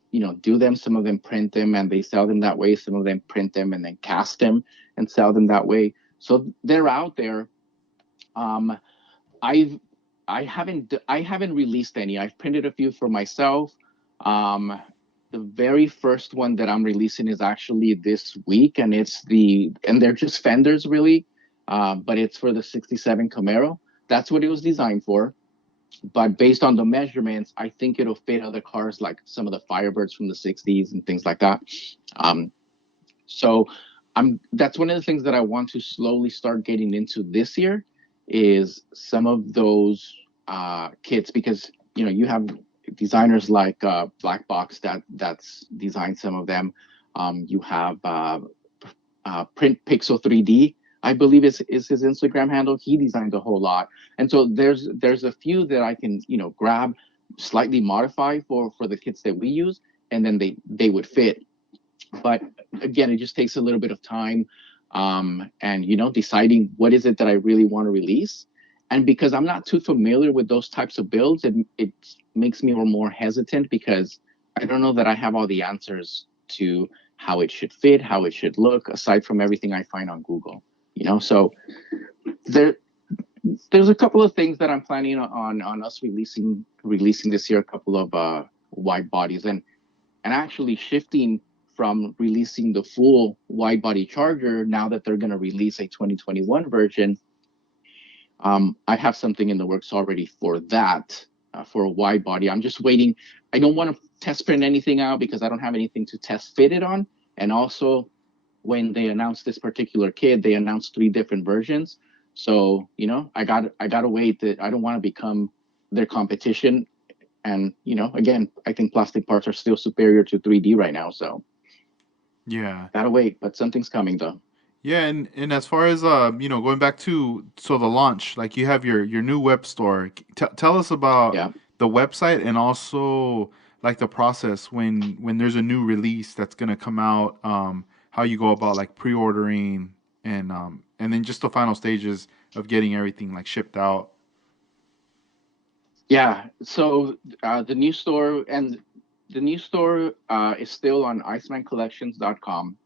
do them. Some of them print them and they sell them that way. Some of them print them and then cast them and sell them that way. So they're out there. Um, I've I haven't released any. I've printed a few for myself. Um, the very first one that I'm releasing is actually this week, and they're just fenders really, but it's for the '67 Camaro. That's what it was designed for. But based on the measurements, I think it'll fit other cars like some of the Firebirds from the '60s and things like that. Um, so that's one of the things that I want to slowly start getting into this year is some of those kits, because you have designers like Black Box that's designed some of them. You have Print Pixel 3D, I believe is his Instagram handle. He designed a whole lot, and so there's a few that I can grab, slightly modify for the kits that we use, and then they would fit. But again, it just takes a little bit of time, and deciding what is it that I really want to release. And because I'm not too familiar with those types of builds, it makes me more hesitant, because I don't know that I have all the answers to how it should fit, how it should look, aside from everything I find on Google. So there there's a couple of things that I'm planning on us releasing this year. A couple of wide bodies, and actually shifting from releasing the full wide body charger, now that they're going to release a 2021 version. I have something in the works already for that, for a wide body. I'm just waiting. I don't want to test print anything out because I don't have anything to test fit it on. And also, when they announced this particular kit, they announced three different versions. So I got to wait. That I don't want to become their competition. And again, I think plastic parts are still superior to 3D right now. So Yeah. gotta wait. But something's coming though. Yeah, and as far as going back to the launch, like you have your new web store. Tell us about Yeah. the website and also like the process when there's a new release that's gonna come out, how you go about like pre-ordering and then just the final stages of getting everything like shipped out. Yeah. So the new store is still on icemancollections.com.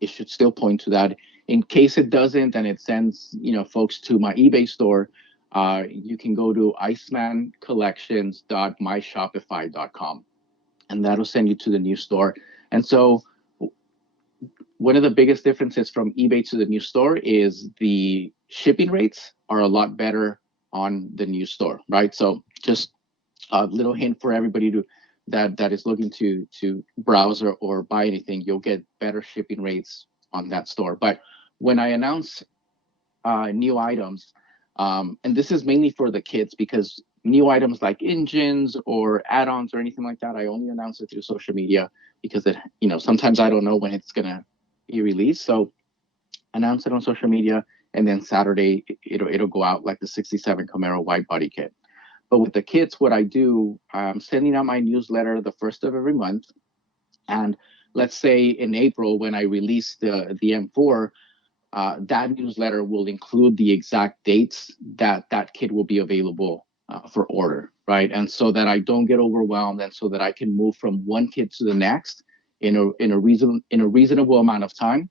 It should still point to that. In case it doesn't, and it sends folks to my eBay store, you can go to icemancollections.myshopify.com, and that'll send you to the new store. And so one of the biggest differences from eBay to the new store is the shipping rates are a lot better on the new store, right? So just a little hint for everybody to that is looking to browse or buy anything, you'll get better shipping rates on that store. But when I announce new items, and this is mainly for the kids because new items like engines or add-ons or anything like that, I only announce it through social media because sometimes I don't know when it's gonna be released. So announce it on social media, and then Saturday it'll go out like the '67 Camaro wide body kit. But with the kids, what I do, I'm sending out my newsletter the first of every month. And let's say in April, when I release the M4, that newsletter will include the exact dates that that kit will be available for order, right? And so that I don't get overwhelmed, and so that I can move from one kit to the next in a reasonable amount of time.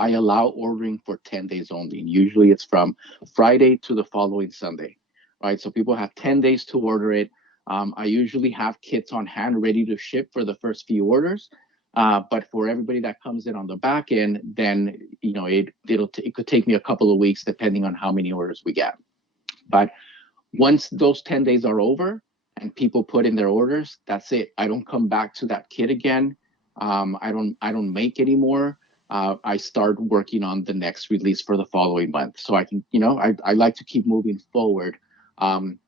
I allow ordering for 10 days only. And usually it's from Friday to the following Sunday, right? So people have 10 days to order it. I usually have kits on hand ready to ship for the first few orders. But for everybody that comes in on the back end, then it could take me a couple of weeks depending on how many orders we get. But once those 10 days are over and people put in their orders, that's it. I don't come back to that kit again. I don't make anymore. I start working on the next release for the following month. So I can, I like to keep moving forward. Um,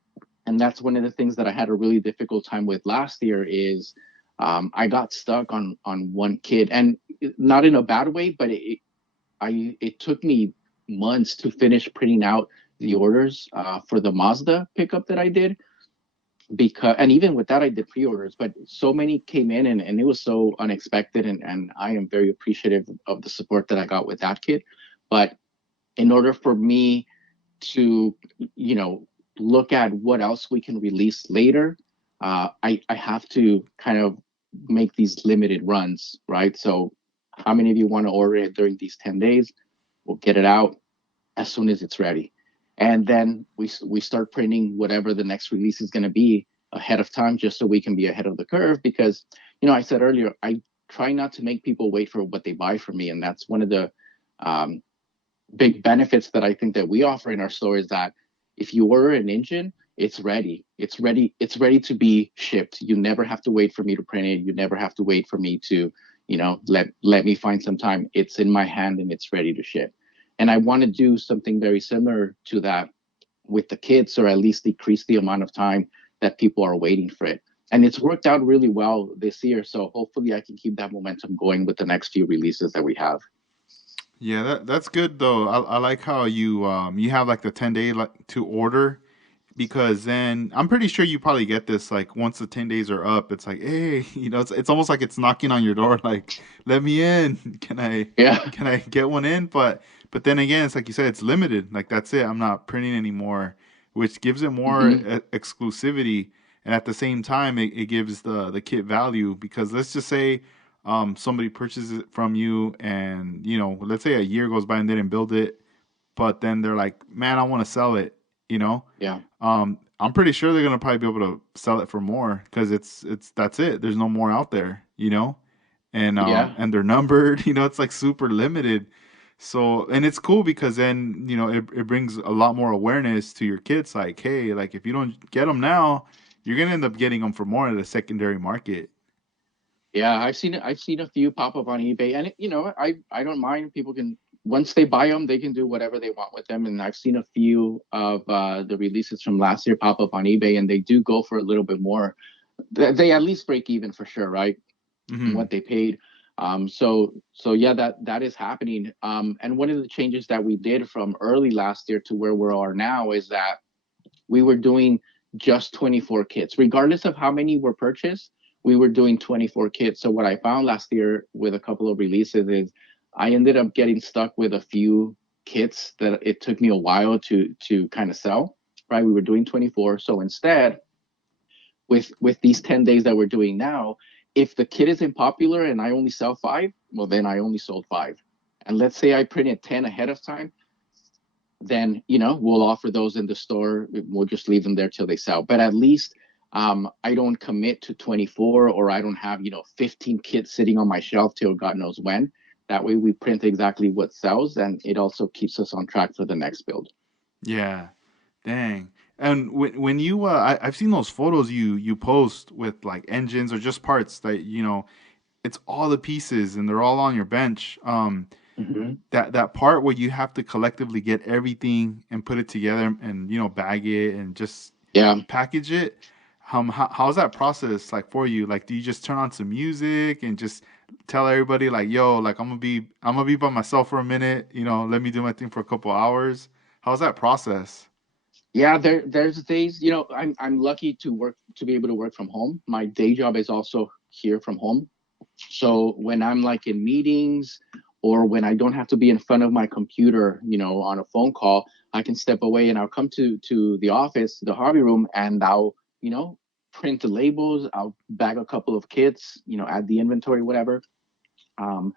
and that's one of the things that I had a really difficult time with last year is I got stuck on one kit, and not in a bad way, but it took me months to finish printing out the orders for the Mazda pickup that I did, because and even with that I did pre-orders, but so many came in, and it was so unexpected, and I am very appreciative of the support that I got with that kit. But in order for me to look at what else we can release later, I have to kind of make these limited runs, right? So how many of you want to order it during these 10 days? We'll get it out as soon as it's ready. And then we start printing whatever the next release is going to be ahead of time, just so we can be ahead of the curve. Because, I said earlier, I try not to make people wait for what they buy from me. And that's one of the um, big benefits that I think that we offer in our store is that if you order an engine, it's ready. It's ready. It's ready to be shipped. You never have to wait for me to print it. You never have to wait for me to, let me find some time. It's in my hand and it's ready to ship. And I want to do something very similar to that with the kids, or at least decrease the amount of time that people are waiting for it. And it's worked out really well this year. So hopefully I can keep that momentum going with the next few releases that we have. Yeah, that's good though. I like how you have like the 10 day like to order, because then I'm pretty sure you probably get this like once the 10 days are up, it's like, hey, it's almost like it's knocking on your door, like, let me in. Can I Yeah. can I get one in? But then again, it's like you said, it's limited. Like that's it. I'm not printing anymore, which gives it more Hmm. exclusivity, and at the same time, it gives the kit value, because let's just say somebody purchases it from you, and let's say a year goes by and they didn't build it, but then they're like, man, I want to sell it, you know Yeah. I'm pretty sure they're gonna probably be able to sell it for more, because it's that's it. There's no more out there, Yeah. and they're numbered. It's like super limited. So, and it's cool because then it brings a lot more awareness to your kids. Like, hey, like if you don't get them now, you're gonna end up getting them for more at a secondary market. Yeah, I've seen a few pop up on eBay, and I don't mind. People can, once they buy them, they can do whatever they want with them. And I've seen a few of the releases from last year pop up on eBay, and they do go for a little bit more. They at least break even for sure, right? And Hmm. what they paid. So yeah, that is happening. And one of the changes that we did from early last year to where we are now is that we were doing just 24 kits. Regardless of how many were purchased, we were doing 24 kits. So what I found last year with a couple of releases is I ended up getting stuck with a few kits that it took me a while to kind of sell, right? We were doing 24. So instead, with these 10 days that we're doing now, if the kit isn't popular and I only sell five, well then I only sold five. And let's say I printed 10 ahead of time, then we'll offer those in the store. We'll just leave them there till they sell. But at least I don't commit to 24, or I don't have 15 kits sitting on my shelf till God knows when. That way we print exactly what sells, and it also keeps us on track for the next build. Yeah. Dang. And when you I've seen those photos you post with like engines or just parts that it's all the pieces and they're all on your bench. Mm-hmm. That part where you have to collectively get everything and put it together and bag it and just Yeah. package it. How's that process like for you? Like, do you just turn on some music and just tell everybody like, yo, like I'm gonna be by myself for a minute, let me do my thing for a couple hours? How's that process? Yeah, there's days, I'm lucky to be able to work from home. My day job is also here from home. So when I'm like in meetings, or when I don't have to be in front of my computer, on a phone call, I can step away and I'll come to the office, the hobby room, and I'll, print the labels, I'll bag a couple of kits, add the inventory, whatever. Um,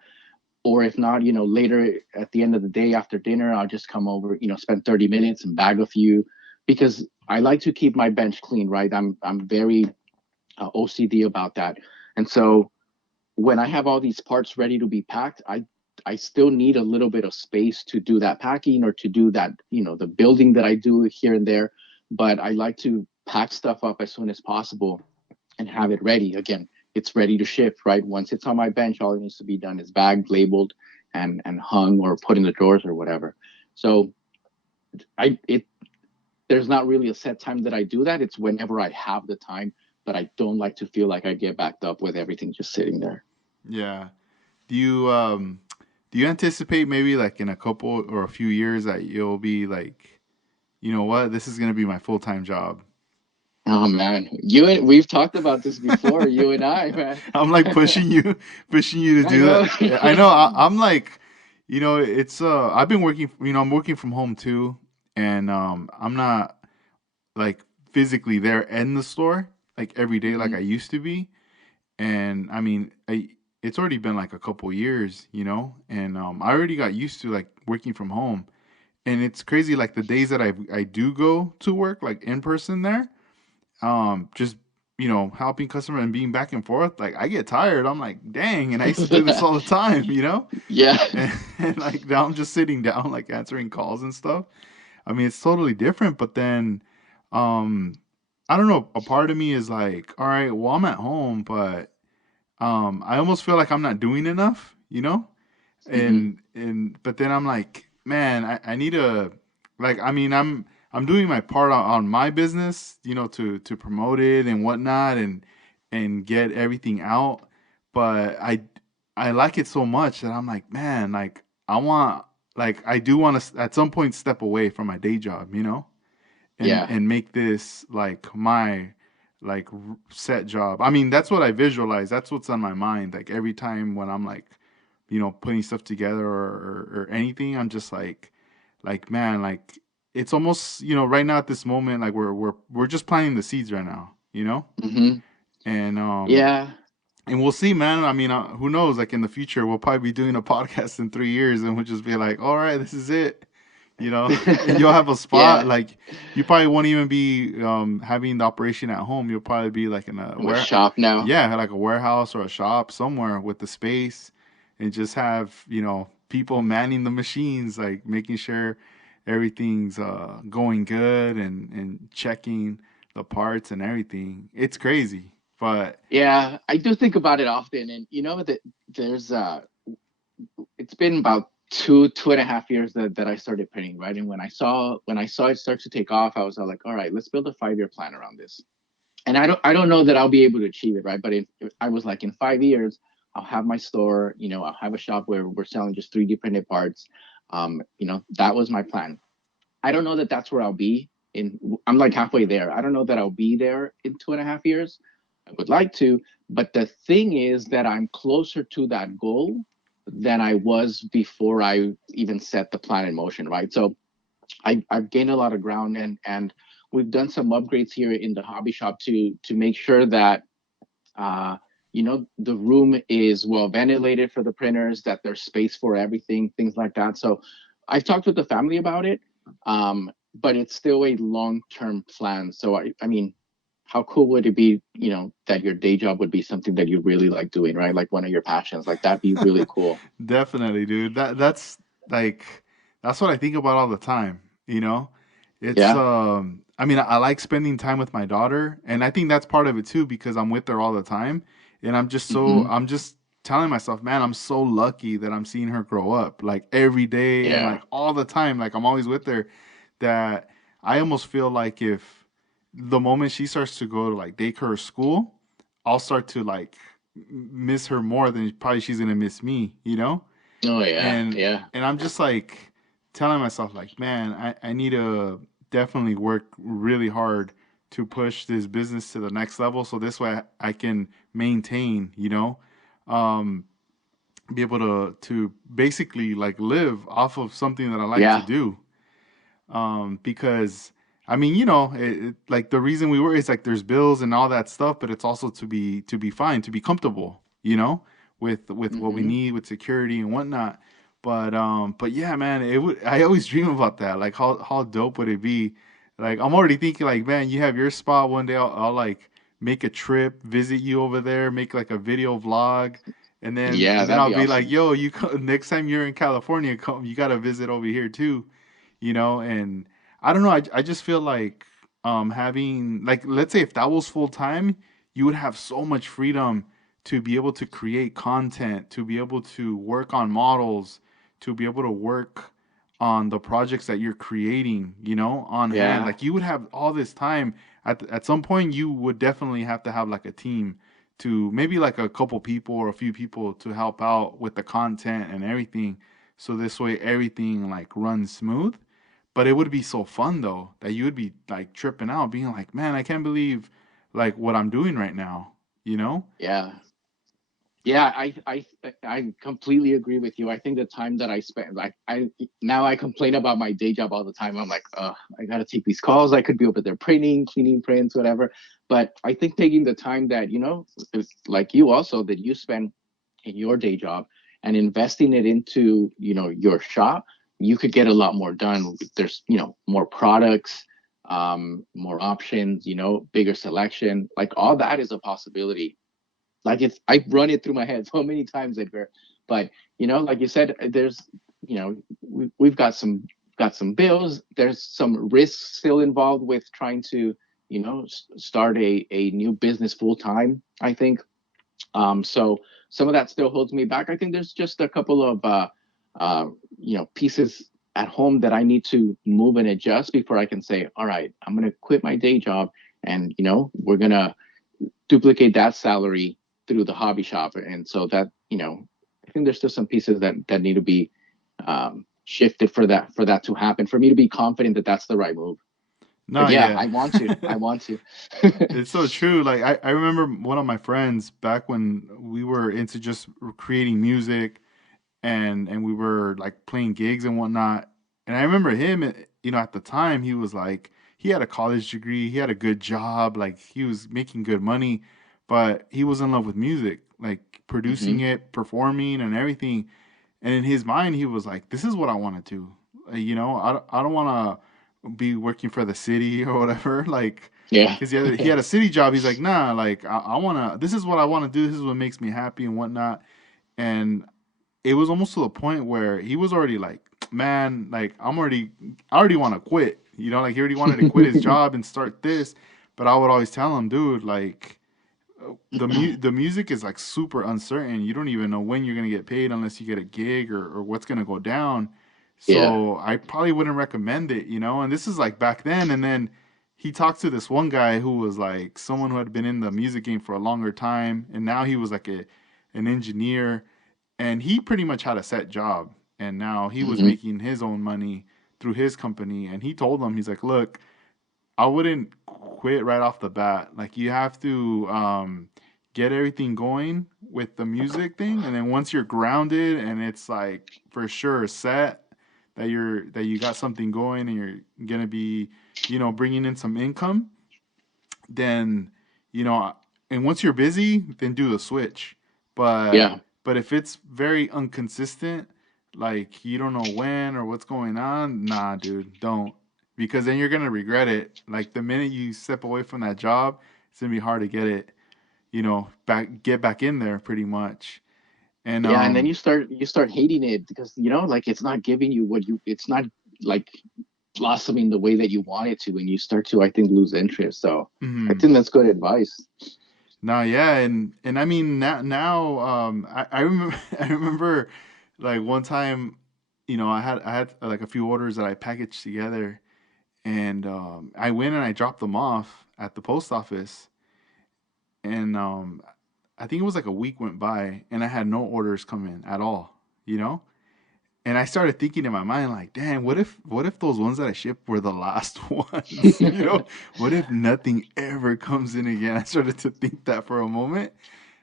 or if not, later at the end of the day after dinner, I'll just come over, spend 30 minutes and bag a few, because I like to keep my bench clean, right? I'm very OCD about that. And so when I have all these parts ready to be packed, I still need a little bit of space to do that packing, or to do that, the building that I do here and there. But I like to pack stuff up as soon as possible and have it ready. Again, it's ready to ship, right? Once it's on my bench, all it needs to be done is bagged, labeled, and hung or put in the drawers or whatever. So I it there's not really a set time that I do that. It's whenever I have the time, but I don't like to feel like I get backed up with everything just sitting there. Yeah. Do you anticipate maybe like in a couple or a few years that you'll be like, you know what, this is gonna be my full time job? Oh man, we've talked about this before, you and I, man. I'm like pushing you to I do know. that. Yeah, I know. I'm like, it's I've been working. I'm working from home too, and I'm not like physically there in the store like every day like I Mhm. used to be. And I mean, it's already been like a couple years, and I already got used to like working from home. And it's crazy, like the days that I do go to work like in person there, just helping customer and being back and forth, like I get tired. I'm like, dang, and I used to do this all the time. Yeah, And like now I'm just sitting down like answering calls and stuff. I mean, it's totally different, but then um I don't know, a part of me is like, all right, well, I'm at home, but I almost feel like I'm not doing enough. hmm, And but then I'm like, man, I need to, like, I mean, I'm doing my part on my business, to promote it and whatnot, and get everything out. But I like it so much that I'm like, man, like I want, like I do want to at some point step away from my day job, and yeah, make this like my like set job. I mean, that's what I visualize. That's what's on my mind. Like every time when I'm like, putting stuff together or anything, I'm just like man, like it's almost, right now at this moment, like we're just planting the seeds right now. hmm, And yeah. and we'll see, man. I mean, who knows? Like in the future, we'll probably be doing a podcast in 3 years, and we'll just be like, all right, this is it. And you'll have a spot. Yeah, Like you probably won't even be having the operation at home. You'll probably be like in a I'm a shop now. yeah, like a warehouse or a shop somewhere with the space, and just have people manning the machines, like making sure everything's going good and checking the parts and everything. It's crazy, but Yeah, I do think about it often, and that there's it's been about 2.5 years that I started printing, right? And when I saw it start to take off, I was like, all right, let's build a 5 year plan around this. And I don't know that I'll be able to achieve it, right? But I was like, in 5 years, I'll have my store, I'll have a shop where we're selling just 3D printed parts. That was my plan. I don't know that that's where I'll be, I'm like halfway there. I don't know that I'll be there in 2.5 years. I would like to, but the thing is that I'm closer to that goal than I was before I even set the plan in motion, right? So I've gained a lot of ground, and we've done some upgrades here in the hobby shop to make sure that uh, the room is well ventilated for the printers, that there's space for everything, things like that. So I've talked with the family about it, but it's still a long-term plan. So I mean, how cool would it be, that your day job would be something that you really like doing, right? Like one of your passions. Like that'd be really cool. Definitely, dude. That's like that's what I think about all the time, you know? It's Yeah. I mean, I like spending time with my daughter, and I think that's part of it too because I'm with her all the time, and Hmm. I'm just telling myself, man, I'm so lucky that I'm seeing her grow up like every day and Yeah. like all the time, like I'm always with her, that I almost feel like if the moment she starts to go to like daycare or school, I'll start to like miss her more than probably she's gonna miss me, you know? Oh yeah. And Yeah. and I'm just like telling myself like, man, I need to definitely work really hard to push this business to the next level so this way I can maintain, um, be able to basically like live off of something that I like to Yeah. do. Because I mean, like the reason we were is like there's bills and all that stuff, but it's also to be fine, to be comfortable, with what we Hmm. need with security and whatnot. But yeah, man, it would. I always dream about that. Like how dope would it be? Like I'm already thinking like, man, you have your spot one day. I'll like make a trip, visit you over there, make like a video vlog, and then Yeah, and then that'd I'll be be like, awesome. yo, next time you're in California, come, you gotta visit over here too, and I don't know, I just feel like having like, let's say if that was full time, you would have so much freedom to be able to create content, to be able to work on models, to be able to work on the projects that you're creating, on hand. Yeah. Like you would have all this time. At some point you would definitely have to have like a team, to maybe like a couple people or a few people to help out with the content and everything, so this way everything like runs smooth. But it would be so fun though that you would be like tripping out, being like, man, I can't believe like what I'm doing right now, you know? Yeah. Yeah, I completely agree with you. I think the time that I spent, like, I now I complain about my day job all the time. I'm like, I gotta take these calls. I could be over there printing, cleaning prints, whatever. But I think taking the time that, is like you also, that you spend in your day job and investing it into, your shop, you could get a lot more done. There's, more products, more options, bigger selection. Like all that is a possibility. Like I've run it through my head so many times, Edgar. But like you said, there's, we've got some bills. There's some risks still involved with trying to, start a new business full time, I think. So some of that still holds me back. I think there's just a couple of uh, pieces at home that I need to move and adjust before I can say, all right, I'm gonna quit my day job, and we're gonna duplicate that salary through the hobby shop. And so that, I think there's still some pieces that need to be shifted for that to happen, for me to be confident that that's the right move. No, But yeah, yeah. I want to. It's so true. Like I remember one of my friends back when we were into just creating music, and we were like playing gigs and whatnot. And I remember him, at the time he was like, he had a college degree, he had a good job, like he was making good money, but he was in love with music, like producing Hmm. it, performing, and everything. And in his mind, he was like, this is what I want to do. I don't want to be working for the city or whatever. Like, Yeah. because he Yeah. had a city job. He's like, nah, like I want to. This is what I want to do. This is what makes me happy and whatnot. And it was almost to the point where he was already like, man, like I already want to quit. Like he already wanted to quit his job and start this. But I would always tell him, dude, like the music is like super uncertain. You don't even know when you're gonna get paid unless you get a gig, or what's gonna go down. Yeah. So I probably wouldn't recommend it. And this is like back then. And then he talked to this one guy who was like someone who had been in the music game for a longer time, and now he was like an engineer, and he pretty much had a set job, and now he was Hmm. making his own money through his company. And he told them, he's like, look, I wouldn't quit right off the bat. Like you have to get everything going with the music thing, and then once you're grounded and it's like for sure set that you got something going and you're gonna be, bringing in some income, then you know, and once you're busy, then do the switch. But Yeah. but if it's very inconsistent, like you don't know when or what's going on, nah, dude, don't. Because then you're gonna regret it. Like the minute you step away from that job, it's gonna be hard to get it, get back in there pretty much. And Yeah, and then you start hating it because like it's not giving you what you it's not like blossoming the way that you want it to, and you start to, I think, lose interest. So I mhm. think that's good advice. No, yeah, and I mean now I remember I remember like one time, I had like a few orders that I packaged together, and I went and I dropped them off at the post office, and I think it was like a week went by and I had no orders come in at all, you know? And I started thinking in my mind, like, damn, what if those ones that I shipped were the last ones? What if nothing ever comes in again? I started to think that for a moment,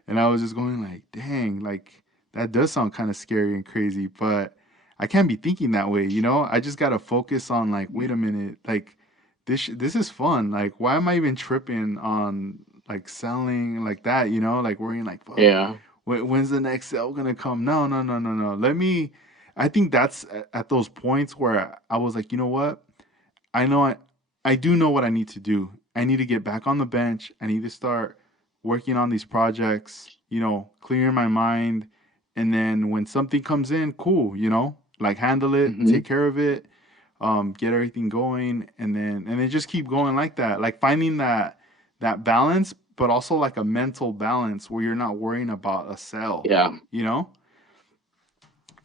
and I was just going like, dang, like that does sound kind of scary and crazy, but I can't be thinking that way, I just gotta focus on like, wait a minute, like this is fun. Like, why am I even tripping on like selling like that? Like worrying like, fuck, Yeah. when's the next sale gonna come? No, no, no, no, no. Let me. I think that's at those points where I was like, you know what? I know I do know what I need to do. I need to get back on the bench. I need to start working on these projects, clearing my mind. And then when something comes in, cool, like handle it, Hmm. take care of it, get everything going, and then just keep going like that. Like finding that balance, but also like a mental balance where you're not worrying about a sell, Yeah. you know?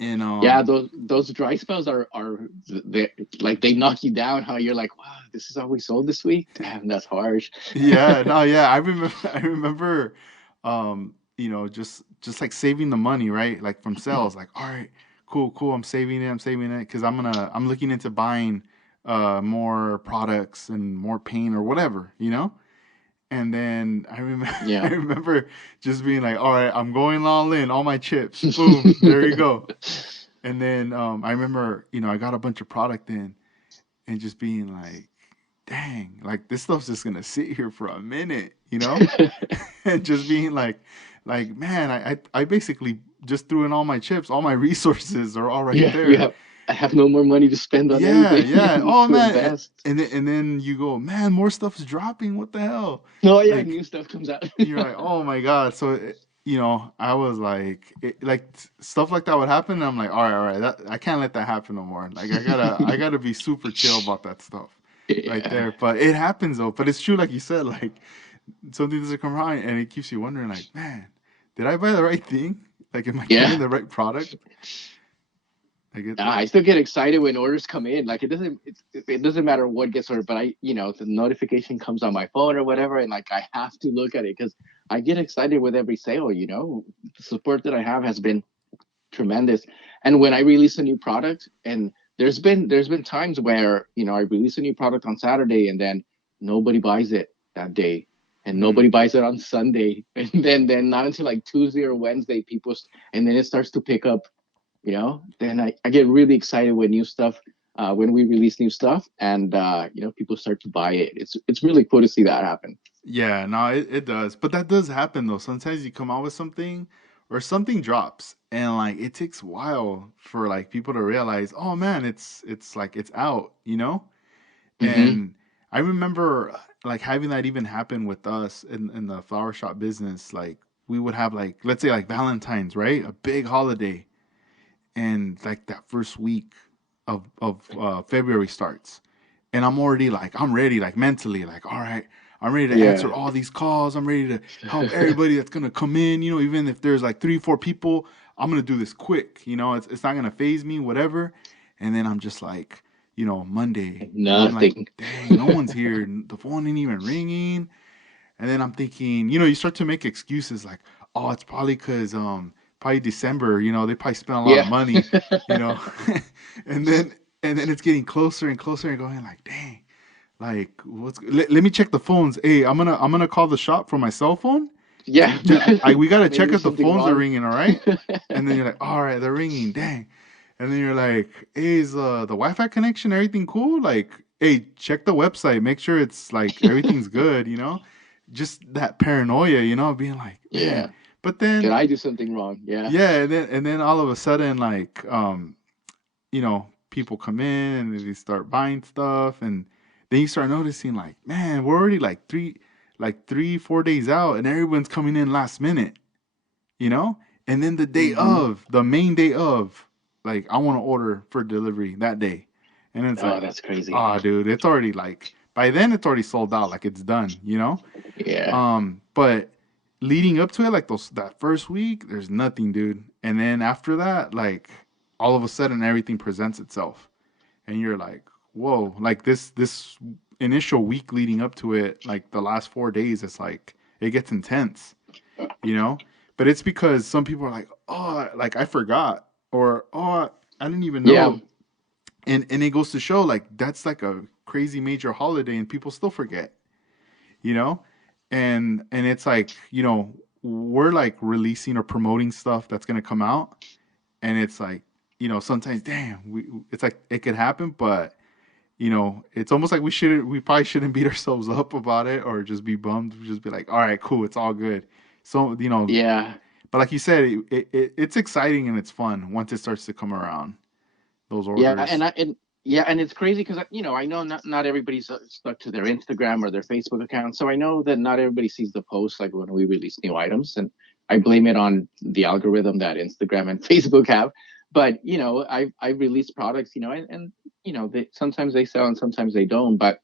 And Yeah, those dry spells are they like they knock you down. How you're like, wow, this is all we sold this week. Damn, that's harsh. yeah, no, yeah, I remember I remember just like saving the money, right? Like from sales, like, all right, cool, cool, I'm saving it because I'm looking into buying more products and more paint or whatever, And then I remember I Yeah. remember just being like, all right, I'm going all in, all my chips. Boom, there you go. And then I remember, I got a bunch of product in and just being like, dang, like this stuff's just gonna sit here for a minute, and just being like, man, I basically just threw in all my chips, all my resources are all right Yeah, there. yeah. I have no more money to spend on Yeah, anything yeah. Oh to man, invest. and then you go, man, more stuff's dropping. What the hell? No, yeah, Like new stuff comes out. you're like, oh my god. So I was like, stuff like that would happen. And I'm like, all right, I can't let that happen no more. Like I gotta be super chill about that stuff right Yeah. there. But it happens though. But it's true, like you said, like something doesn't come around and it keeps you wondering, like, man, did I buy the right thing? Like, am I getting Yeah. the right product? Like I still get excited when orders come in. Like it doesn't matter what gets ordered, but the notification comes on my phone or whatever, and like I have to look at it because I get excited with every sale. The support that I have has been tremendous. And when I release a new product, and there's been times where I release a new product on Saturday, and then nobody buys it that day, and mm, nobody buys it on Sunday, and then not until like Tuesday or Wednesday, and then it starts to pick up. Then I get really excited when new stuff. When we release new stuff, and people start to buy it. It's really cool to see that happen. yeah, no, it does. But that does happen though. Sometimes you come out with something or something drops and like it takes a while for like people to realize, oh man, it's like it's out, Hmm. And I remember like having that even happen with us in the flower shop business. Like we would have like let's say like Valentine's, right? A big holiday. And like that first week of February starts. And I'm already like I'm ready, like mentally, like, all right, I'm ready to answer Yeah. all these calls. I'm ready to help everybody that's gonna come in, even if there's like 3, 4 people, I'm gonna do this quick, it's not gonna phase me, whatever. And then I'm just like, Monday, I'm like, Nothing. dang, no one's here. The phone ain't even ringing. And then I'm thinking, you start to make excuses like, oh, it's probably because probably December, they probably spent a lot of Yeah. money, you know, and then it's getting closer and closer and going like, dang, Like, let me check the phones. Hey, I'm gonna call the shop from my cell phone. Yeah. We gotta Maybe check there's if the something phones are wrong. ringing, all right? And then you're like, all right, they're ringing, dang. And then you're like, hey, is the Wi-Fi connection everything cool? Like, hey, check the website, make sure it's like everything's good, you know? Just that paranoia, you know, being like, man. Yeah. But Did then, I do something wrong? Yeah. yeah, and then all of a sudden, like, people come in and they start buying stuff, and then you start noticing, like, man, we're already like 3, 4 days out, and everyone's coming in last minute, you know? And then Hmm. the main day of, like, I want to order for delivery that day. And it's Oh, like, that's crazy. ah, dude, it's already like, by then it's already sold out, like it's done, you know? Yeah. But leading up to it, like that first week, there's nothing, dude. And then after that, like, all of a sudden everything presents itself. And you're like, whoa, like this initial week leading up to it, like the last 4 days, it's like it gets intense, you know? But it's because some people are like, oh, like I forgot, or oh, I didn't even Yeah. know. And it goes to show, like, that's like a crazy major holiday and people still forget, you know? And it's like, we're like releasing or promoting stuff that's gonna come out, and it's like, sometimes, damn, it's like it could happen, but it's almost like we probably shouldn't beat ourselves up about it or just be bummed. We just be like, all right, cool, it's all good. So, Yeah. but like you said, it's exciting and it's fun once it starts to come around, those Yeah. orders. And it's crazy because I know not everybody's stuck to their Instagram or their Facebook account, so I know that not everybody sees the posts like when we release new items, and I blame it on the algorithm that Instagram and Facebook have. But I release products, and sometimes they sell and sometimes they don't. But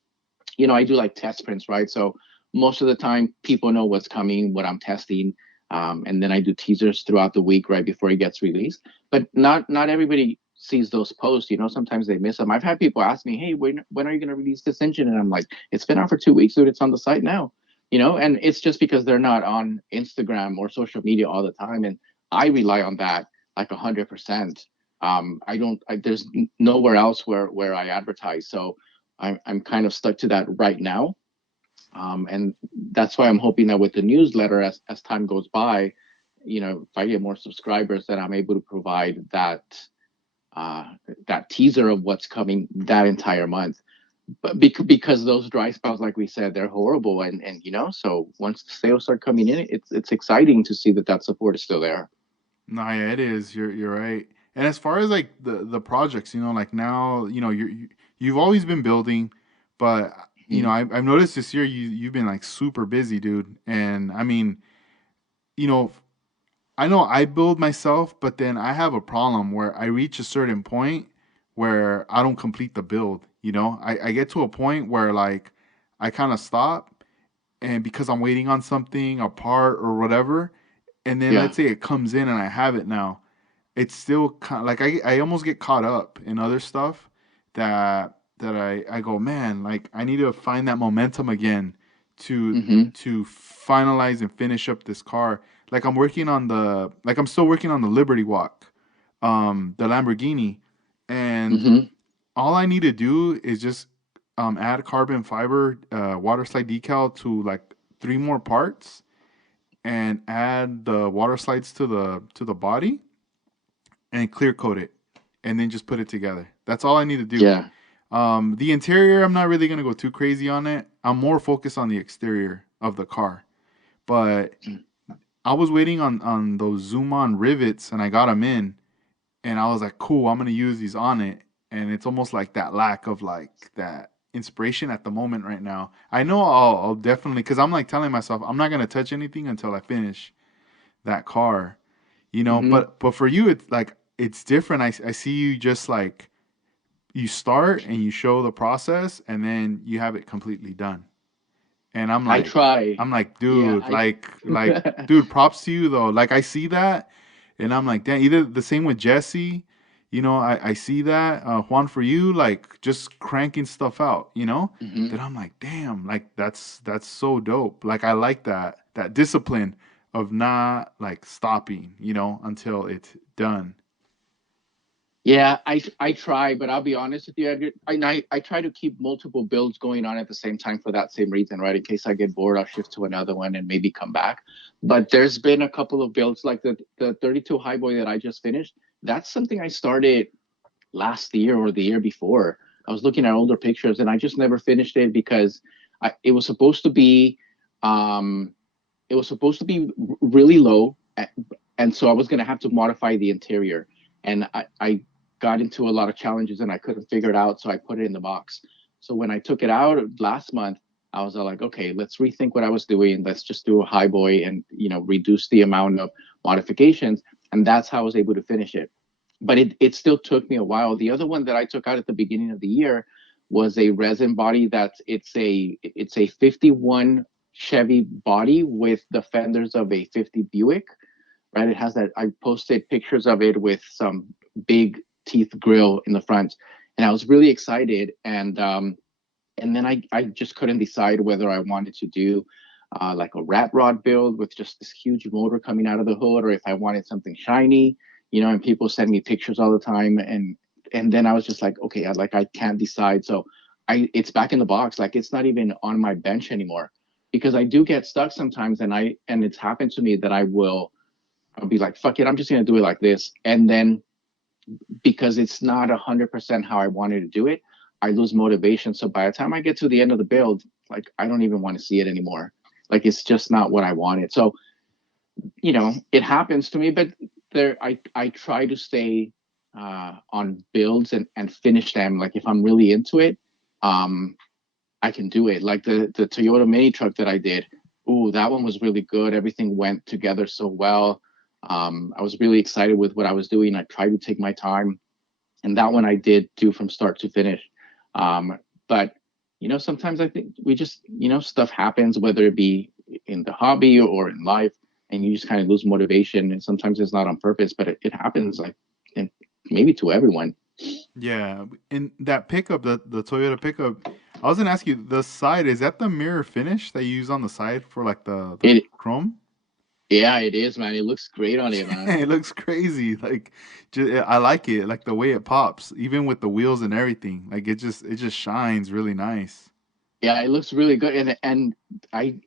I do like test prints, right? So most of the time, people know what's coming, what I'm testing, and then I do teasers throughout the week right before it gets released. But not everybody sees those posts. Sometimes they miss them. I've had people ask me, "Hey, when are you going to release this engine?" And I'm like, "It's been out for 2 weeks, dude. It's on the site now." And it's just because they're not on Instagram or social media all the time, and I rely on that like 100%. I don't. There's nowhere else where I advertise, so I'm kind of stuck to that right now. And that's why I'm hoping that with the newsletter, as time goes by, if I get more subscribers, that I'm able to provide uh, that teaser of what's coming that entire month. But because those dry spells, like we said, they're horrible, and so once the sales start coming in, it's exciting to see that support is still there. No, yeah, it is. You're right. And as far as like the projects, like now, you've always been building, but Mhm. I've noticed this year you've been like super busy, dude. And I mean, you know, I know I build myself, but then I have a problem where I reach a certain point where I don't complete the build. I get to a point where, like, I kind of stop, and because I'm waiting on something, a part or whatever, and then Yeah. let's say it comes in and I have it now, it's still kind of like I almost get caught up in other stuff that I go, man, like I need to find that momentum again to Hmm. to finalize and finish up this car. Like I'm still working on the Liberty Walk, the Lamborghini, and Hmm. all I need to do is just add carbon fiber water slide decal to like 3 more parts, and add the water slides to the body, and clear coat it, and then just put it together. That's all I need to do. Yeah. The interior, I'm not really gonna go too crazy on it. I'm more focused on the exterior of the car. But I was waiting on those zoom on rivets, and I got them in, and I was like, cool, I'm gonna use these on it. And it's almost like that lack of like that inspiration at the moment right now. I know I'll definitely, because I'm like telling myself I'm not gonna touch anything until I finish that car. Hmm. But for you, it's like it's different. I see you just like you start and you show the process, and then you have it completely done. And I'm I like, try. Yeah. dude, dude, props to you though. Like I see that, and I'm like, damn. Either the same with Jesse, I see that Juan, for you, like just cranking stuff out, Hmm. Then I'm like, damn, like that's so dope. Like I like that discipline of not like stopping, until it's done. Yeah, I try, but I'll be honest with you, Edgar. I try to keep multiple builds going on at the same time for that same reason, right? In case I get bored, I'll shift to another one and maybe come back. But there's been a couple of builds like the 32 Highboy that I just finished. That's something I started last year or the year before. I was looking at older pictures and I just never finished it because it was supposed to be um it was supposed to be really low, and so I was going to have to modify the interior. And I got into a lot of challenges and I couldn't figure it out, so I put it in the box. So when I took it out last month, I was like, okay, let's rethink what I was doing. Let's just do a high boy and reduce the amount of modifications, and that's how I was able to finish it. But it still took me a while. The other one that I took out at the beginning of the year was a resin body that's it's a 51 Chevy body with the fenders of a 50 Buick, right? It has that. I posted pictures of it with some big teeth grill in the front, and I was really excited. And then I just couldn't decide whether I wanted to do like a rat rod build with just this huge motor coming out of the hood, or if I wanted something shiny, And people send me pictures all the time, and then I was just like, okay, I can't decide. So it's back in the box. Like it's not even on my bench anymore because I do get stuck sometimes, and it's happened to me that I'll be like, fuck it, I'm just gonna do it like this, and then because it's not 100% how I wanted to do it, I lose motivation. So by the time I get to the end of the build, like I don't even want to see it anymore. Like it's just not what I wanted. So it happens to me, but I try to stay on builds and finish them. Like if I'm really into it, um, I can do it. Like the Toyota mini truck that I did. Ooh, that one was really good. Everything went together so well. I was really excited with what I was doing. I tried to take my time, and that one I did do from start to finish. But sometimes I think we just stuff happens, whether it be in the hobby or in life, and you just kind of lose motivation. And sometimes it's not on purpose, but it happens, like, and maybe to everyone. Yeah, in that pickup, the Toyota pickup, I was gonna ask you, the side, is that the mirror finish that you use on the side for like the It chrome? Yeah, it is, man. It looks great on it, man. It looks crazy. Like, I like it. Like the way it pops, even with the wheels and everything. Like it just shines really nice. Yeah, it looks really good. And I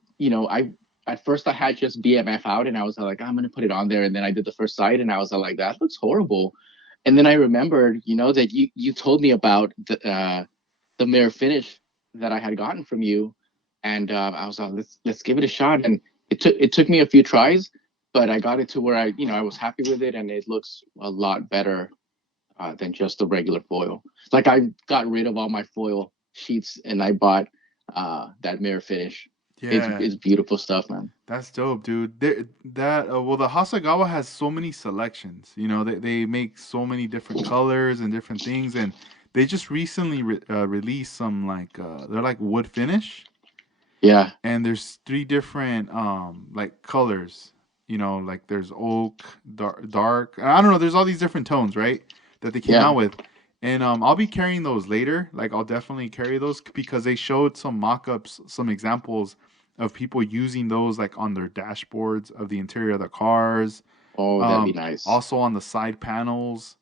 at first I had just BMF out, and I was like, I'm gonna put it on there. And then I did the first side, and I was like, that looks horrible. And then I remembered, that you told me about the mirror finish that I had gotten from you, and I was like, let's give it a shot. And it took me a few tries, but I got it to where I was happy with it, and it looks a lot better than just the regular foil. Like I got rid of all my foil sheets and I bought that mirror finish. It's Yeah, it's beautiful stuff, man. that's dope, dude. Well, the Hasagawa has so many selections. They make so many different colors and different things, and they just recently released some they're like wood finish, Yeah, and there's three different like colors. Like there's oak, dark. I don't know. There's all these different tones, right? That they came yeah. out with, and I'll be carrying those later. Like I'll definitely carry those because they showed some mock-ups, some examples of people using those like on their dashboards of the interior of the cars. Oh, that'd be Um, nice. Also on the side panels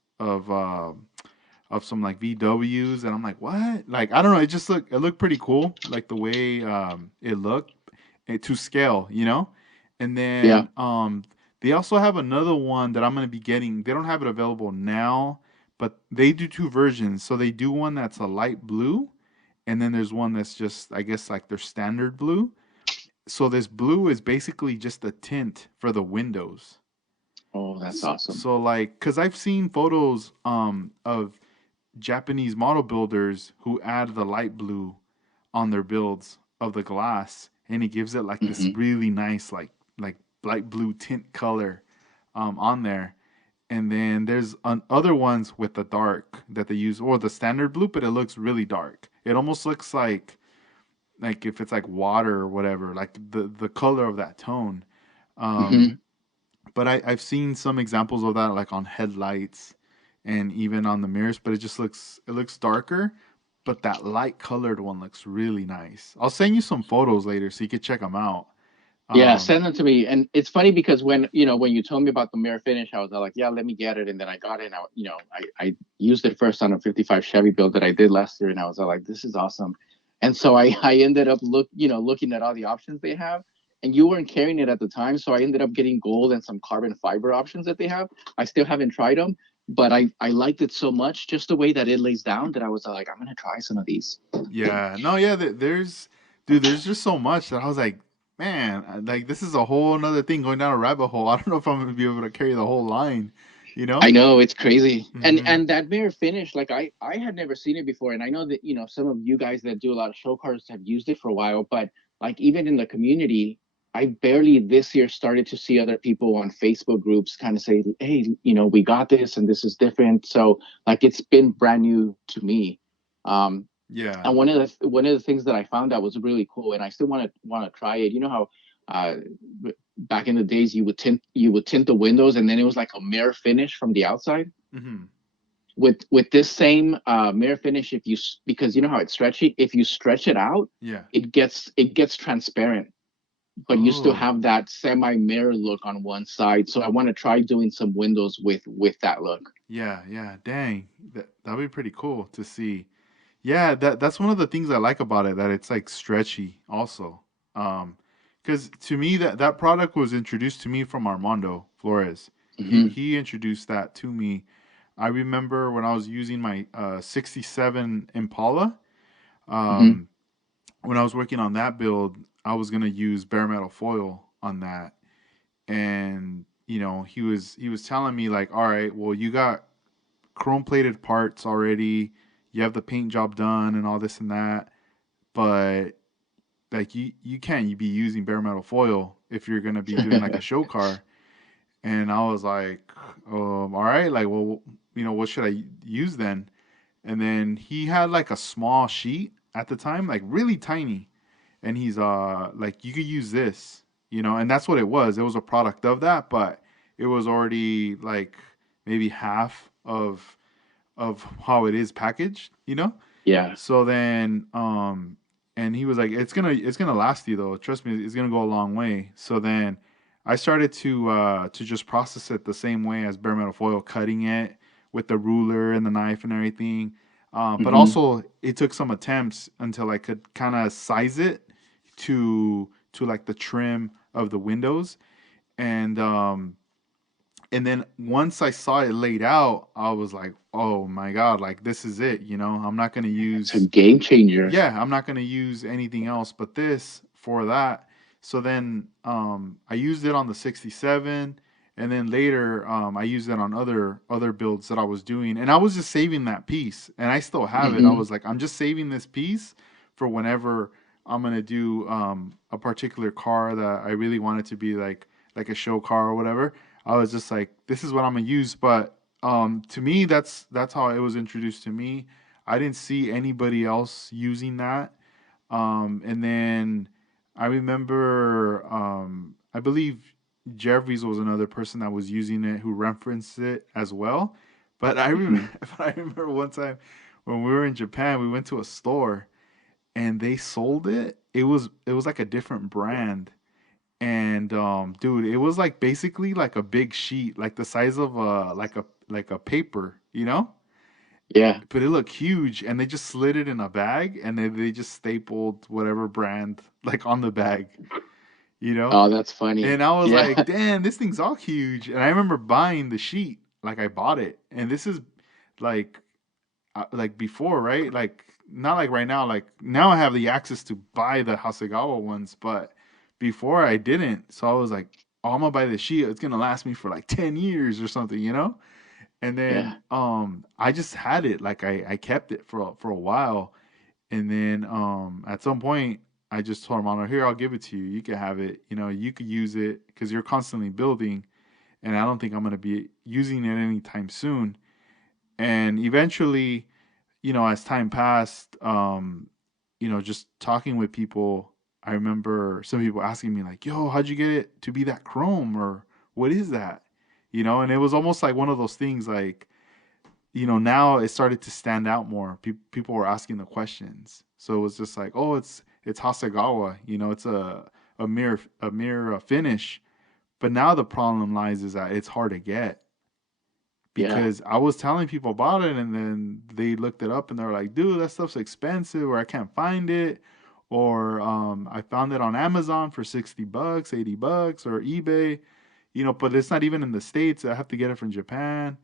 of some like VWs, and I'm like, what? Like I don't know. It looked pretty cool, like the way it looked to scale. And Yeah. then they also have another one that I'm gonna be getting. They don't have it available now, but they do two versions. So they do one that's a light blue, and then there's one that's just, I guess, like their standard blue. So this blue is basically just a tint for the windows. Oh, that's awesome. So like, cause I've seen photos of Japanese model builders who add the light blue on their builds of the glass, and it gives it like this Hmm. really nice like light blue tint color on there. And then there's other ones with the dark that they use, or the standard blue, but it looks really dark. It almost looks like if it's like water or whatever, like the color of that tone. Um, Hmm. but I've seen some examples of that like on headlights and even on the mirrors, but it looks darker, but that light colored one looks really nice. I'll send you some photos later so you can check them out. Yeah, Um, send them to me. And it's funny because when you told me about the mirror finish, I was like, yeah, let me get it. And then I got it. And I used it first on a 55 Chevy build that I did last year. And I was like, this is awesome. And so I ended up looking at all the options they have. And you weren't carrying it at the time. So I ended up getting gold and some carbon fiber options that they have. I still haven't tried them, but I liked it so much, just the way that it lays down, that I was like, I'm going to try some of these. yeah, no, yeah, dude, there's just so much that I was like, man, like this is a whole another thing going down a rabbit hole. I don't know if I'm gonna be able to carry the whole line, you know? I know it's crazy. And Mm-hmm. and that mirror finish, like I had never seen it before. And I know that, some of you guys that do a lot of show cars have used it for a while, but like even in the community, I barely this year started to see other people on Facebook groups kind of say, hey, we got this and this is different. So like it's been brand new to me. Um, Yeah. and one of the things that I found that was really cool, and I still want to try it. You know how uh, back in the days you would tint the windows, and then it was like a mirror finish from the outside. Mm-hmm. With this same mirror finish, because you know how it's stretchy, if you stretch it out, Yeah. it gets transparent, but you still Oh, have that semi mirror look on one side. So I want to try doing some windows with that look. yeah, yeah. Dang, that'd be pretty cool to see. Yeah, that's one of the things I like about it, that it's like stretchy also. Um, because to me that product was introduced to me from Armando Flores. He Hmm. he introduced that to me. I remember when I was using my 67 Impala. Hmm. Um, when I was working on that build, I was gonna use bare metal foil on that, and he was telling me like, all right, well, you got chrome plated parts already, you have the paint job done and all this and that, but like you can't be using bare metal foil if you're gonna be doing like a show car. And I was like, all right, like, well, what should I use then? And then he had like a small sheet at the time, like really tiny, and he's like, you could use this, and that's what it was. It was a product of that, but it was already like maybe half of how it is packaged. Yeah. So then, and he was like, it's gonna last you though. Trust me, it's gonna go a long way. So then, I started to just process it the same way as bare metal foil, cutting it with the ruler and the knife and everything. But Hmm. also, it took some attempts until I could kind of size it to like the trim of the windows, and then once I saw it laid out, I was like, oh my God, like this is it, I'm not gonna It's a use game changer. yeah, I'm not gonna use anything else but this for that. So then I used it on the 67, and then later I used it on other builds that I was doing, and I was just saving that piece, and I still have it. I Hmm. was like, I'm just saving this piece for whenever I'm gonna do a particular car that I really want it to be like a show car or whatever. I was just like, this is what I'm gonna use. But to me, that's how it was introduced to me. I didn't see anybody else using that. And then I remember, I believe Jeffries was another person that was using it who referenced it as well. But I remember, Hmm. but I remember one time when we were in Japan, we went to a store and they sold it. It was like a different brand. And dude, it was like basically like a big sheet, like the size of like a paper. Yeah. But it looked huge, and they just slid it in a bag, and they just stapled whatever brand like on the bag, you know. Oh, that's funny. And I was Yeah. like, damn, this thing's all huge. And I remember buying the sheet, like I bought it, and this is like like before, right? Like not like right now. Like now I have the access to buy the Hasegawa ones, but before I didn't. So I was like, oh, I'm gonna buy the sheet. It's gonna last me for like 10 years or something. And then Yeah. I just had it, like I kept it for a while, and then at some point I just told him, "Here, I'll give it to you. You can have it. You could use it because you're constantly building, and I don't think I'm gonna be using it anytime soon." And eventually, as time passed, just talking with people, I remember some people asking me like, "Yo, how'd you get it to be that chrome, or what is that?" And it was almost like one of those things like, now it started to stand out more. People were asking the questions, so it was just like, oh, it's Hasegawa. It's a a mirror finish. But now the problem lies is that it's hard to get Yeah. because I was telling people about it and then they looked it up and they're like, dude, that stuff's expensive or I can't find it. Or I found it on Amazon for $60, $80, or eBay, but it's not even in the States. I have to get it from Japan.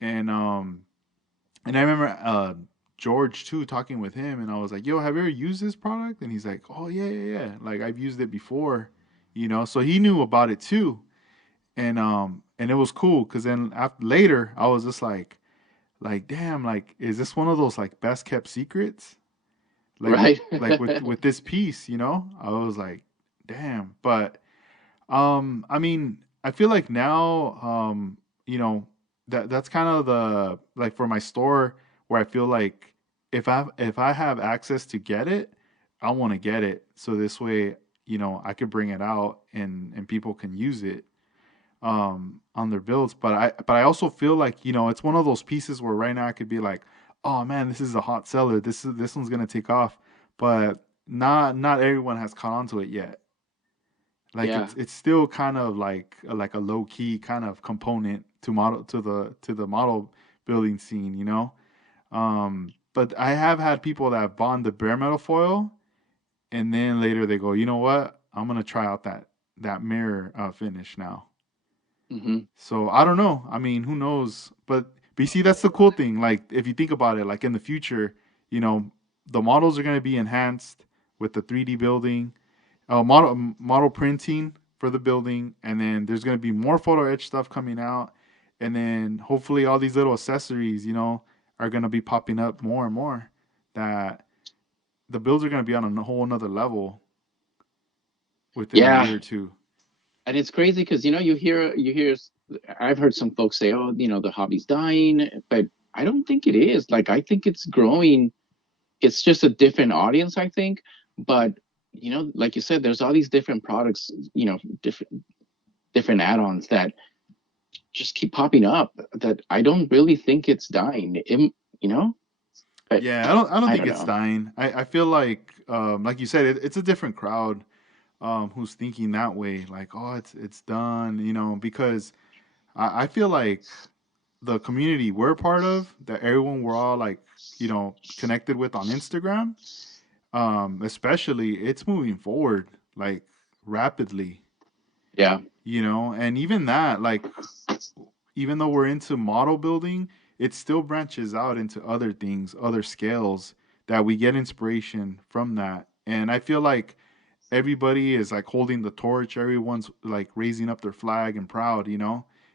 And and I remember George too talking with him and I was like, yo, have you ever used this product? And he's like, oh yeah, yeah, yeah. Like I've used it before, so he knew about it too. And it was cool because then after, later I was just like damn, like is this one of those like best kept secrets, like with Right. with this piece, I was like damn. But I mean, I feel like now, that's kind of the like for my store where I feel like if I have access to get it, I want to get it so this way, I could bring it out and people can use it on their builds. But I also feel like, it's one of those pieces where right now I could be like, oh man, this is a hot seller. This one's gonna take off. But not everyone has caught on to it yet. Like Yeah. it's still kind of like a low key kind of component to the model building scene. But I have had people that have bought the bare metal foil and then later they go, you know what? I'm gonna try out that mirror finish now. Hmm. So I don't know. I mean, who knows? But you see, that's the cool thing. Like if you think about it, like in the future, you know, the models are gonna be enhanced with the 3D building, model printing for the building, and then there's gonna be more photo etch stuff coming out, and then hopefully all these little accessories, are gonna be popping up more and more. That the builds are gonna be on a whole another level within a year Yeah. or two. And it's crazy because I've heard some folks say, oh, the hobby's dying, but I don't think it is. Like I think it's growing. It's just a different audience, I think. But like you said, there's all these different products, different add-ons that just keep popping up that I don't really think it's dying. You know, but Yeah, I don't I think don't it's know. dying. I feel like you said, it's a different crowd who's thinking that way. Like, oh, it's done, because I feel like the community we're part of, that everyone we're all like, connected with on Instagram, especially, it's moving forward like rapidly, Yeah. and even that, like, even though we're into model building, it still branches out into other things, other scales that we get inspiration from that. And I feel like everybody is like holding the torch. Everyone's like raising up their flag and proud, and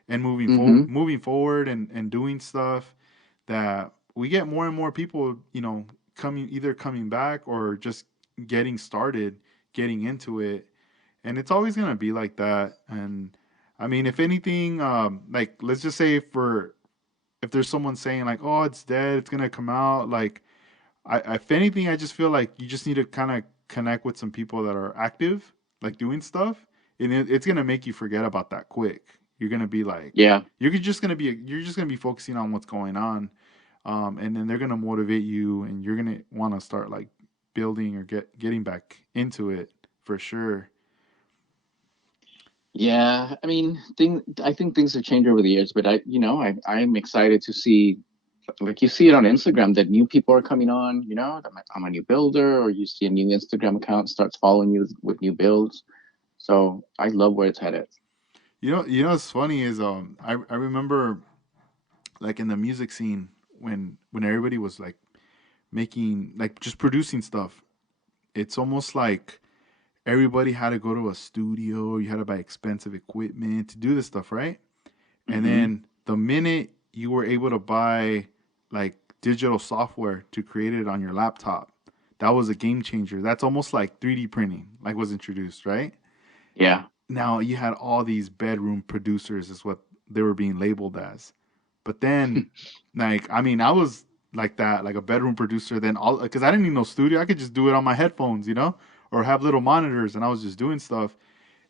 Mm-hmm. moving forward and doing stuff that we get more and more people, coming back or just getting started, getting into it, and it's always gonna be like that. And I mean, if anything, like let's just say for if there's someone saying like, "Oh, it's dead, it's gonna come out," like if anything, I just feel like you just need to kind of connect with some people that are active, like doing stuff, and it's gonna make you forget about that quick. You're gonna be like, Yeah. you're just gonna be focusing on what's going on, and then they're gonna motivate you, and you're gonna want to start like building or getting back into it for sure. Yeah, I mean, I think things have changed over the years, but I'm excited to see, like you see it on Instagram that new people are coming on. I'm a new builder, or you see a new Instagram account starts following you with new builds. So I love where it's headed. What's funny is I remember like in the music scene when everybody was like making like just producing stuff. It's almost like everybody had to go to a studio. You had to buy expensive equipment to do this stuff, right? And Hmm. then the minute you were able to buy like digital software to create it on your laptop, that was a game changer. That's almost like 3D printing, like was introduced, right? Yeah. Now you had all these bedroom producers, is what they were being labeled as. But then, like, I mean, I was like that, like a bedroom producer. Then all because I didn't need no studio, I could just do it on my headphones, or have little monitors, and I was just doing stuff.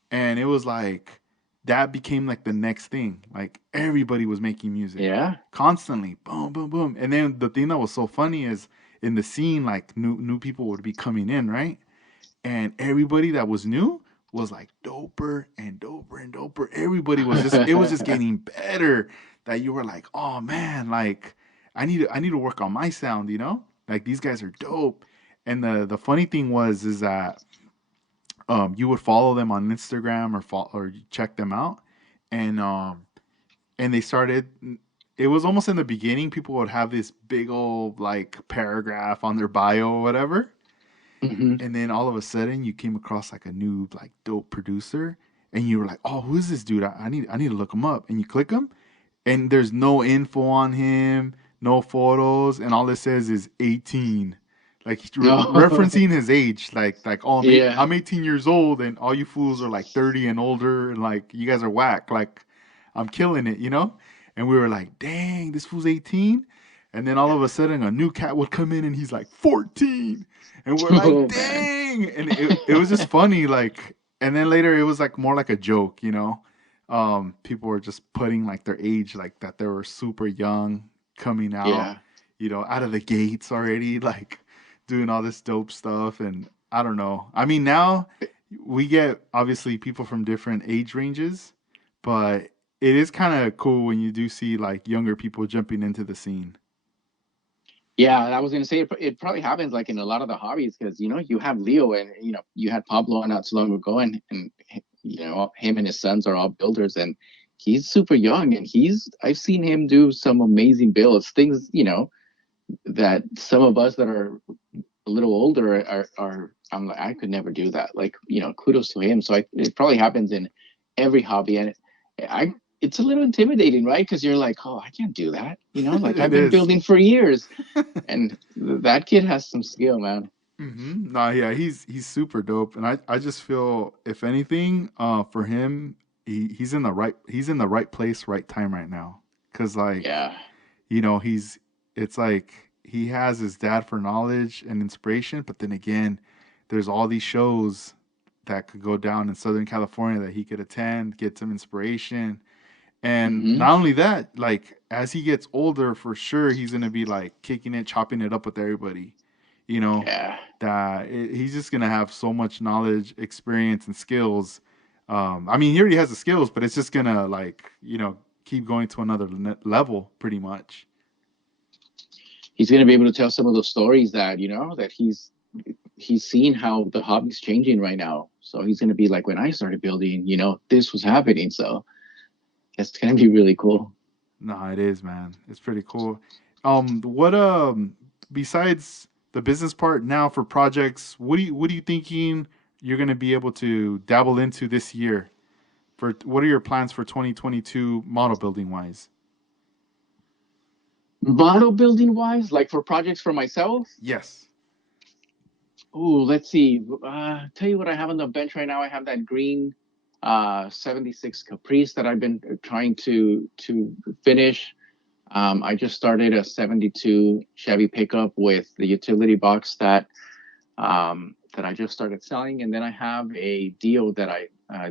And it was like that became like the next thing. Like everybody was making music Yeah. constantly, boom, boom, boom. And then the thing that was so funny is in the scene, like new people would be coming in, right? and everybody that was new was like doper and doper and doper. Everybody was just it was just getting better. That you were like, oh man, like I need to work on my sound, you know? Like these guys are dope. And the funny thing was is that you would follow them on Instagram or check them out, and they started. It was almost in the beginning. People would have this big old like paragraph on their bio or whatever, Hmm. and then all of a sudden you came across like a new like dope producer, and you were like, "Oh, who is this dude? I need to look him up." And you click him, and there's no info on him, no photos, and all it says is 18. Like No. referencing his age, like oh Yeah. I'm 18 years old, and all you fools are like 30 and older, and like you guys are whack. Like I'm killing it, you know. And we were like, dang, this fool's 18. And then all of a sudden, a new cat would come in, and he's like 14, and we're like, Oh man. dang. And it was just funny, like. And then later, it was like more like a joke, you know. People were just putting like their age, like that they were super young, coming out, Yeah. you know, out of the gates already, like doing all this dope stuff. And I don't know. I mean, now we get obviously people from different age ranges, but it is kind of cool when you do see like younger people jumping into the scene. Yeah, I was gonna say it probably happens like in a lot of the hobbies because you have Leo and you had Pablo not too long ago and him and his sons are all builders and he's super young and he's I've seen him do some amazing builds, things that some of us that are a little older are I'm like I could never do that. Like kudos to him. So it probably happens in every hobby and I it's a little intimidating, right? Because you're like, oh, I can't do that. Like It I've been is. building for years and that kid has some skill, man. No, yeah, he's super dope, and I just feel if anything, for him, he's in the right place, right time right now, cause like Yeah. you know it's like he has his dad for knowledge and inspiration, but then again, there's all these shows that could go down in Southern California that he could attend, get some inspiration, and Hmm. not only that, like as he gets older, for sure he's gonna be like kicking it, chopping it up with everybody, you know, Yeah. he's just gonna have so much knowledge, experience, and skills. I mean, he already has the skills, but it's just gonna like keep going to another level, pretty much. He's gonna be able to tell some of those stories that that he's seen how the hobby's changing right now. So he's gonna be like, when I started building, this was happening. So it's gonna be really cool. No, it is, man. It's pretty cool. What besides the business part now for projects, what are you thinking you're gonna be able to dabble into this year? For what are your plans for 2022 model building wise? Model building wise, like for projects for myself, Yes. oh, let's see. Tell you what I have on the bench right now. I have that green 76 Caprice that I've been trying to finish. I just started a 72 Chevy pickup with the utility box that I just started selling, and then I have a Dio that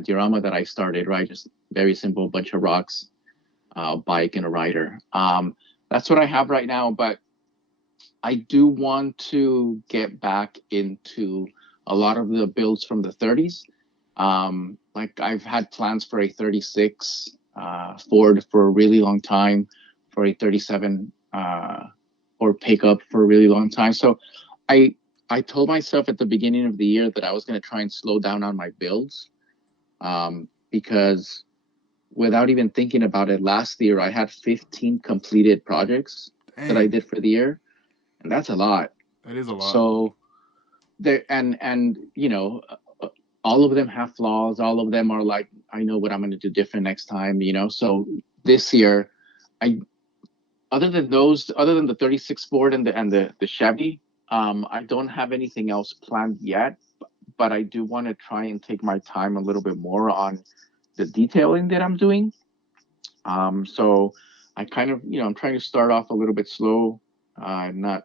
diorama that I started. Right, just very simple, bunch of rocks, bike, and a rider. That's what I have right now, but I do want to get back into a lot of the builds from the 30s. Like I've had plans for a 36 Ford for a really long time, for a 37 or pickup for a really long time. So I I told myself at the beginning of the year that I was going to try and slow down on my builds because without even thinking about it, last year I had 15 completed projects that I Dang, did for the year, and that's a lot. that is a lot. So there and all of them have flaws. All of them are like, I know what I'm going to do different next time. So this year, I other than the 36 Ford and the Chevy, I don't have anything else planned yet. But I do want to try and take my time a little bit more on the detailing that I'm doing. So I kind of, I'm trying to start off a little bit slow, not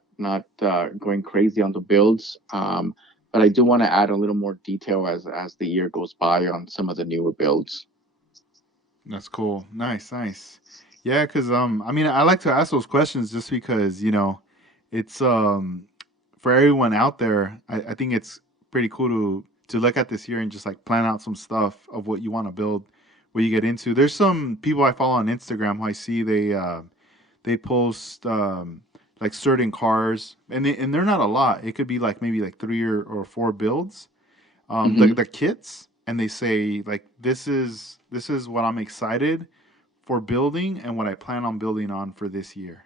going crazy on the builds. But I do want to add a little more detail as the year goes by on some of the newer builds. That's cool. Nice, nice. Yeah, because I mean, I like to ask those questions just because it's for everyone out there. I think it's pretty cool to look at this year and just like plan out some stuff of what you want to build, what you get into. There's some people I follow on Instagram who I see they post like certain cars, and they're not a lot. It could be like maybe like three or four builds, Hmm. the kits, and they say like this is what I'm excited for building and what I plan on building on for this year.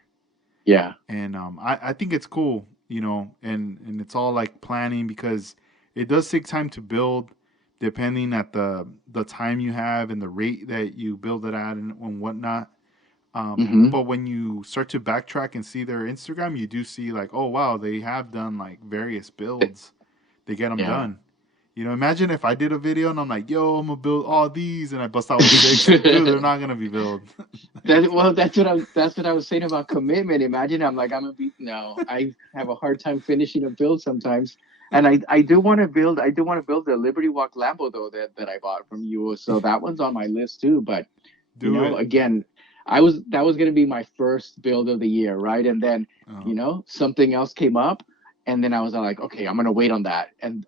Yeah. And I think it's cool, and it's all like planning because it does take time to build, depending at the time you have and the rate that you build it at and whatnot. Hmm. But when you start to backtrack and see their Instagram, you do see like, oh wow, they have done like various builds. They get them Yeah. done. Imagine if I did a video and I'm like, yo, I'm gonna build all these, and I bust out with six, dude, they're not gonna be built. That's what I was saying about commitment. Imagine I'm gonna be no. I have a hard time finishing a build sometimes, and I do want to build. I do want to build the Liberty Walk Lambo though that I bought from you. So that one's on my list too. But Do it. again, that was gonna be my first build of the year, right? And then Uh, something else came up, and then I was like, okay, I'm gonna wait on that. And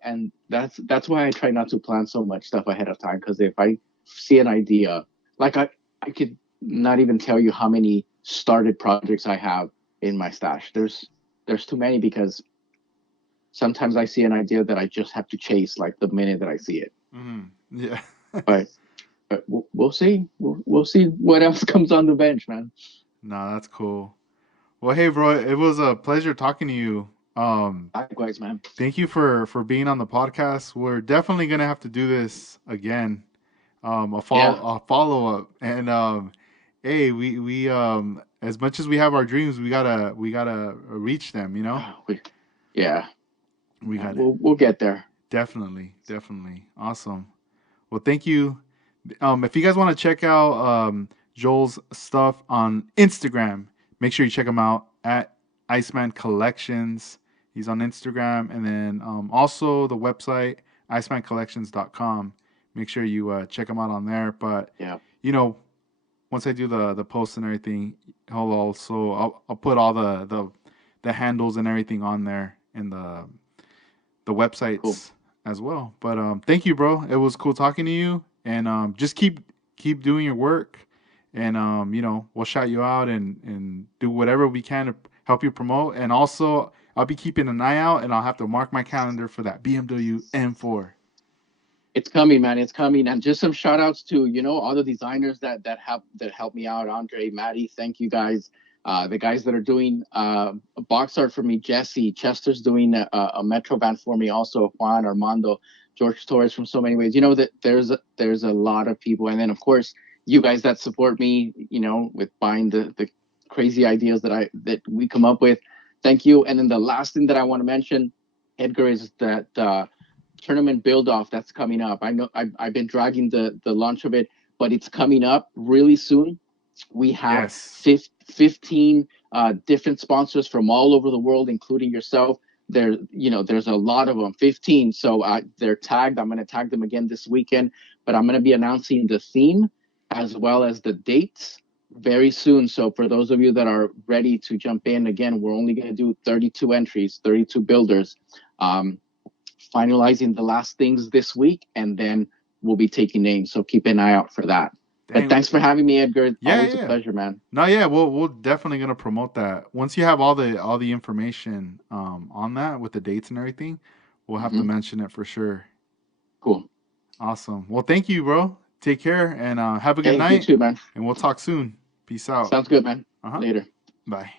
that's why I try not to plan so much stuff ahead of time because if I see an idea, like I could not even tell you how many started projects I have in my stash. There's too many because sometimes I see an idea that I just have to chase like the minute that I see it. yeah. But we'll see. We'll see what else comes on the bench, man. No, that's cool. Well, hey, bro, it was a pleasure talking to you. Likewise, man. Thank you for being on the podcast. We're definitely gonna have to do this again. Yeah. A follow up, and hey, we as much as we have our dreams, we gotta reach them. We, yeah. We Yeah. gotta We'll get there. definitely awesome. Well, thank you. If you guys want to check out Joel's stuff on Instagram, make sure you check him out at Iceman Collections. He's on Instagram, and then also the website icemancollections.com. Make sure you check him out on there. But Yeah. you know, once I do the post and everything, I'll put all the handles and everything on there in the Cool. websites as well. But thank you, bro. It was cool talking to you, and just keep doing your work, and we'll shout you out and do whatever we can to help you promote. And also, I'll be keeping an eye out, and I'll have to mark my calendar for that BMW M4. It's coming, man. It's coming. And just some shout outs to, all the designers that help me out. Andre, Maddie, thank you guys. The guys that are doing box art for me, Jesse, Chester's doing a Metro van for me, also Juan, Armando, George Torres from So Many Ways. That there's a lot of people. And then of course you guys that support me, with buying the crazy ideas that we come up with. Thank you. And then the last thing that I want to mention, Edgar, is that tournament build off that's coming up. I know I've been dragging the launch of it, but it's coming up really soon. We have Yes. 15 different sponsors from all over the world, including yourself. There's a lot of them, 15. So they're tagged. I'm going to tag them again this weekend, but I'm going to be announcing the theme as well as the dates very soon. So for those of you that are ready to jump in, again, we're only going to do 32 entries, 32 builders. Um, Finalizing the last things this week, and then we'll be taking names. So keep an eye out for that. But Dang. thanks for having me, Edgar. Yeah, Always a yeah. pleasure, man. No, yeah, we're definitely gonna promote that. Once you have all the information on that with the dates and everything, we'll have to Hmm. mention it for sure. Cool. Awesome. Well, thank you, bro. Take care and have a good Hey, you night, too, man. and we'll talk soon. Peace out. Sounds good, man. Uh huh. Later. Bye.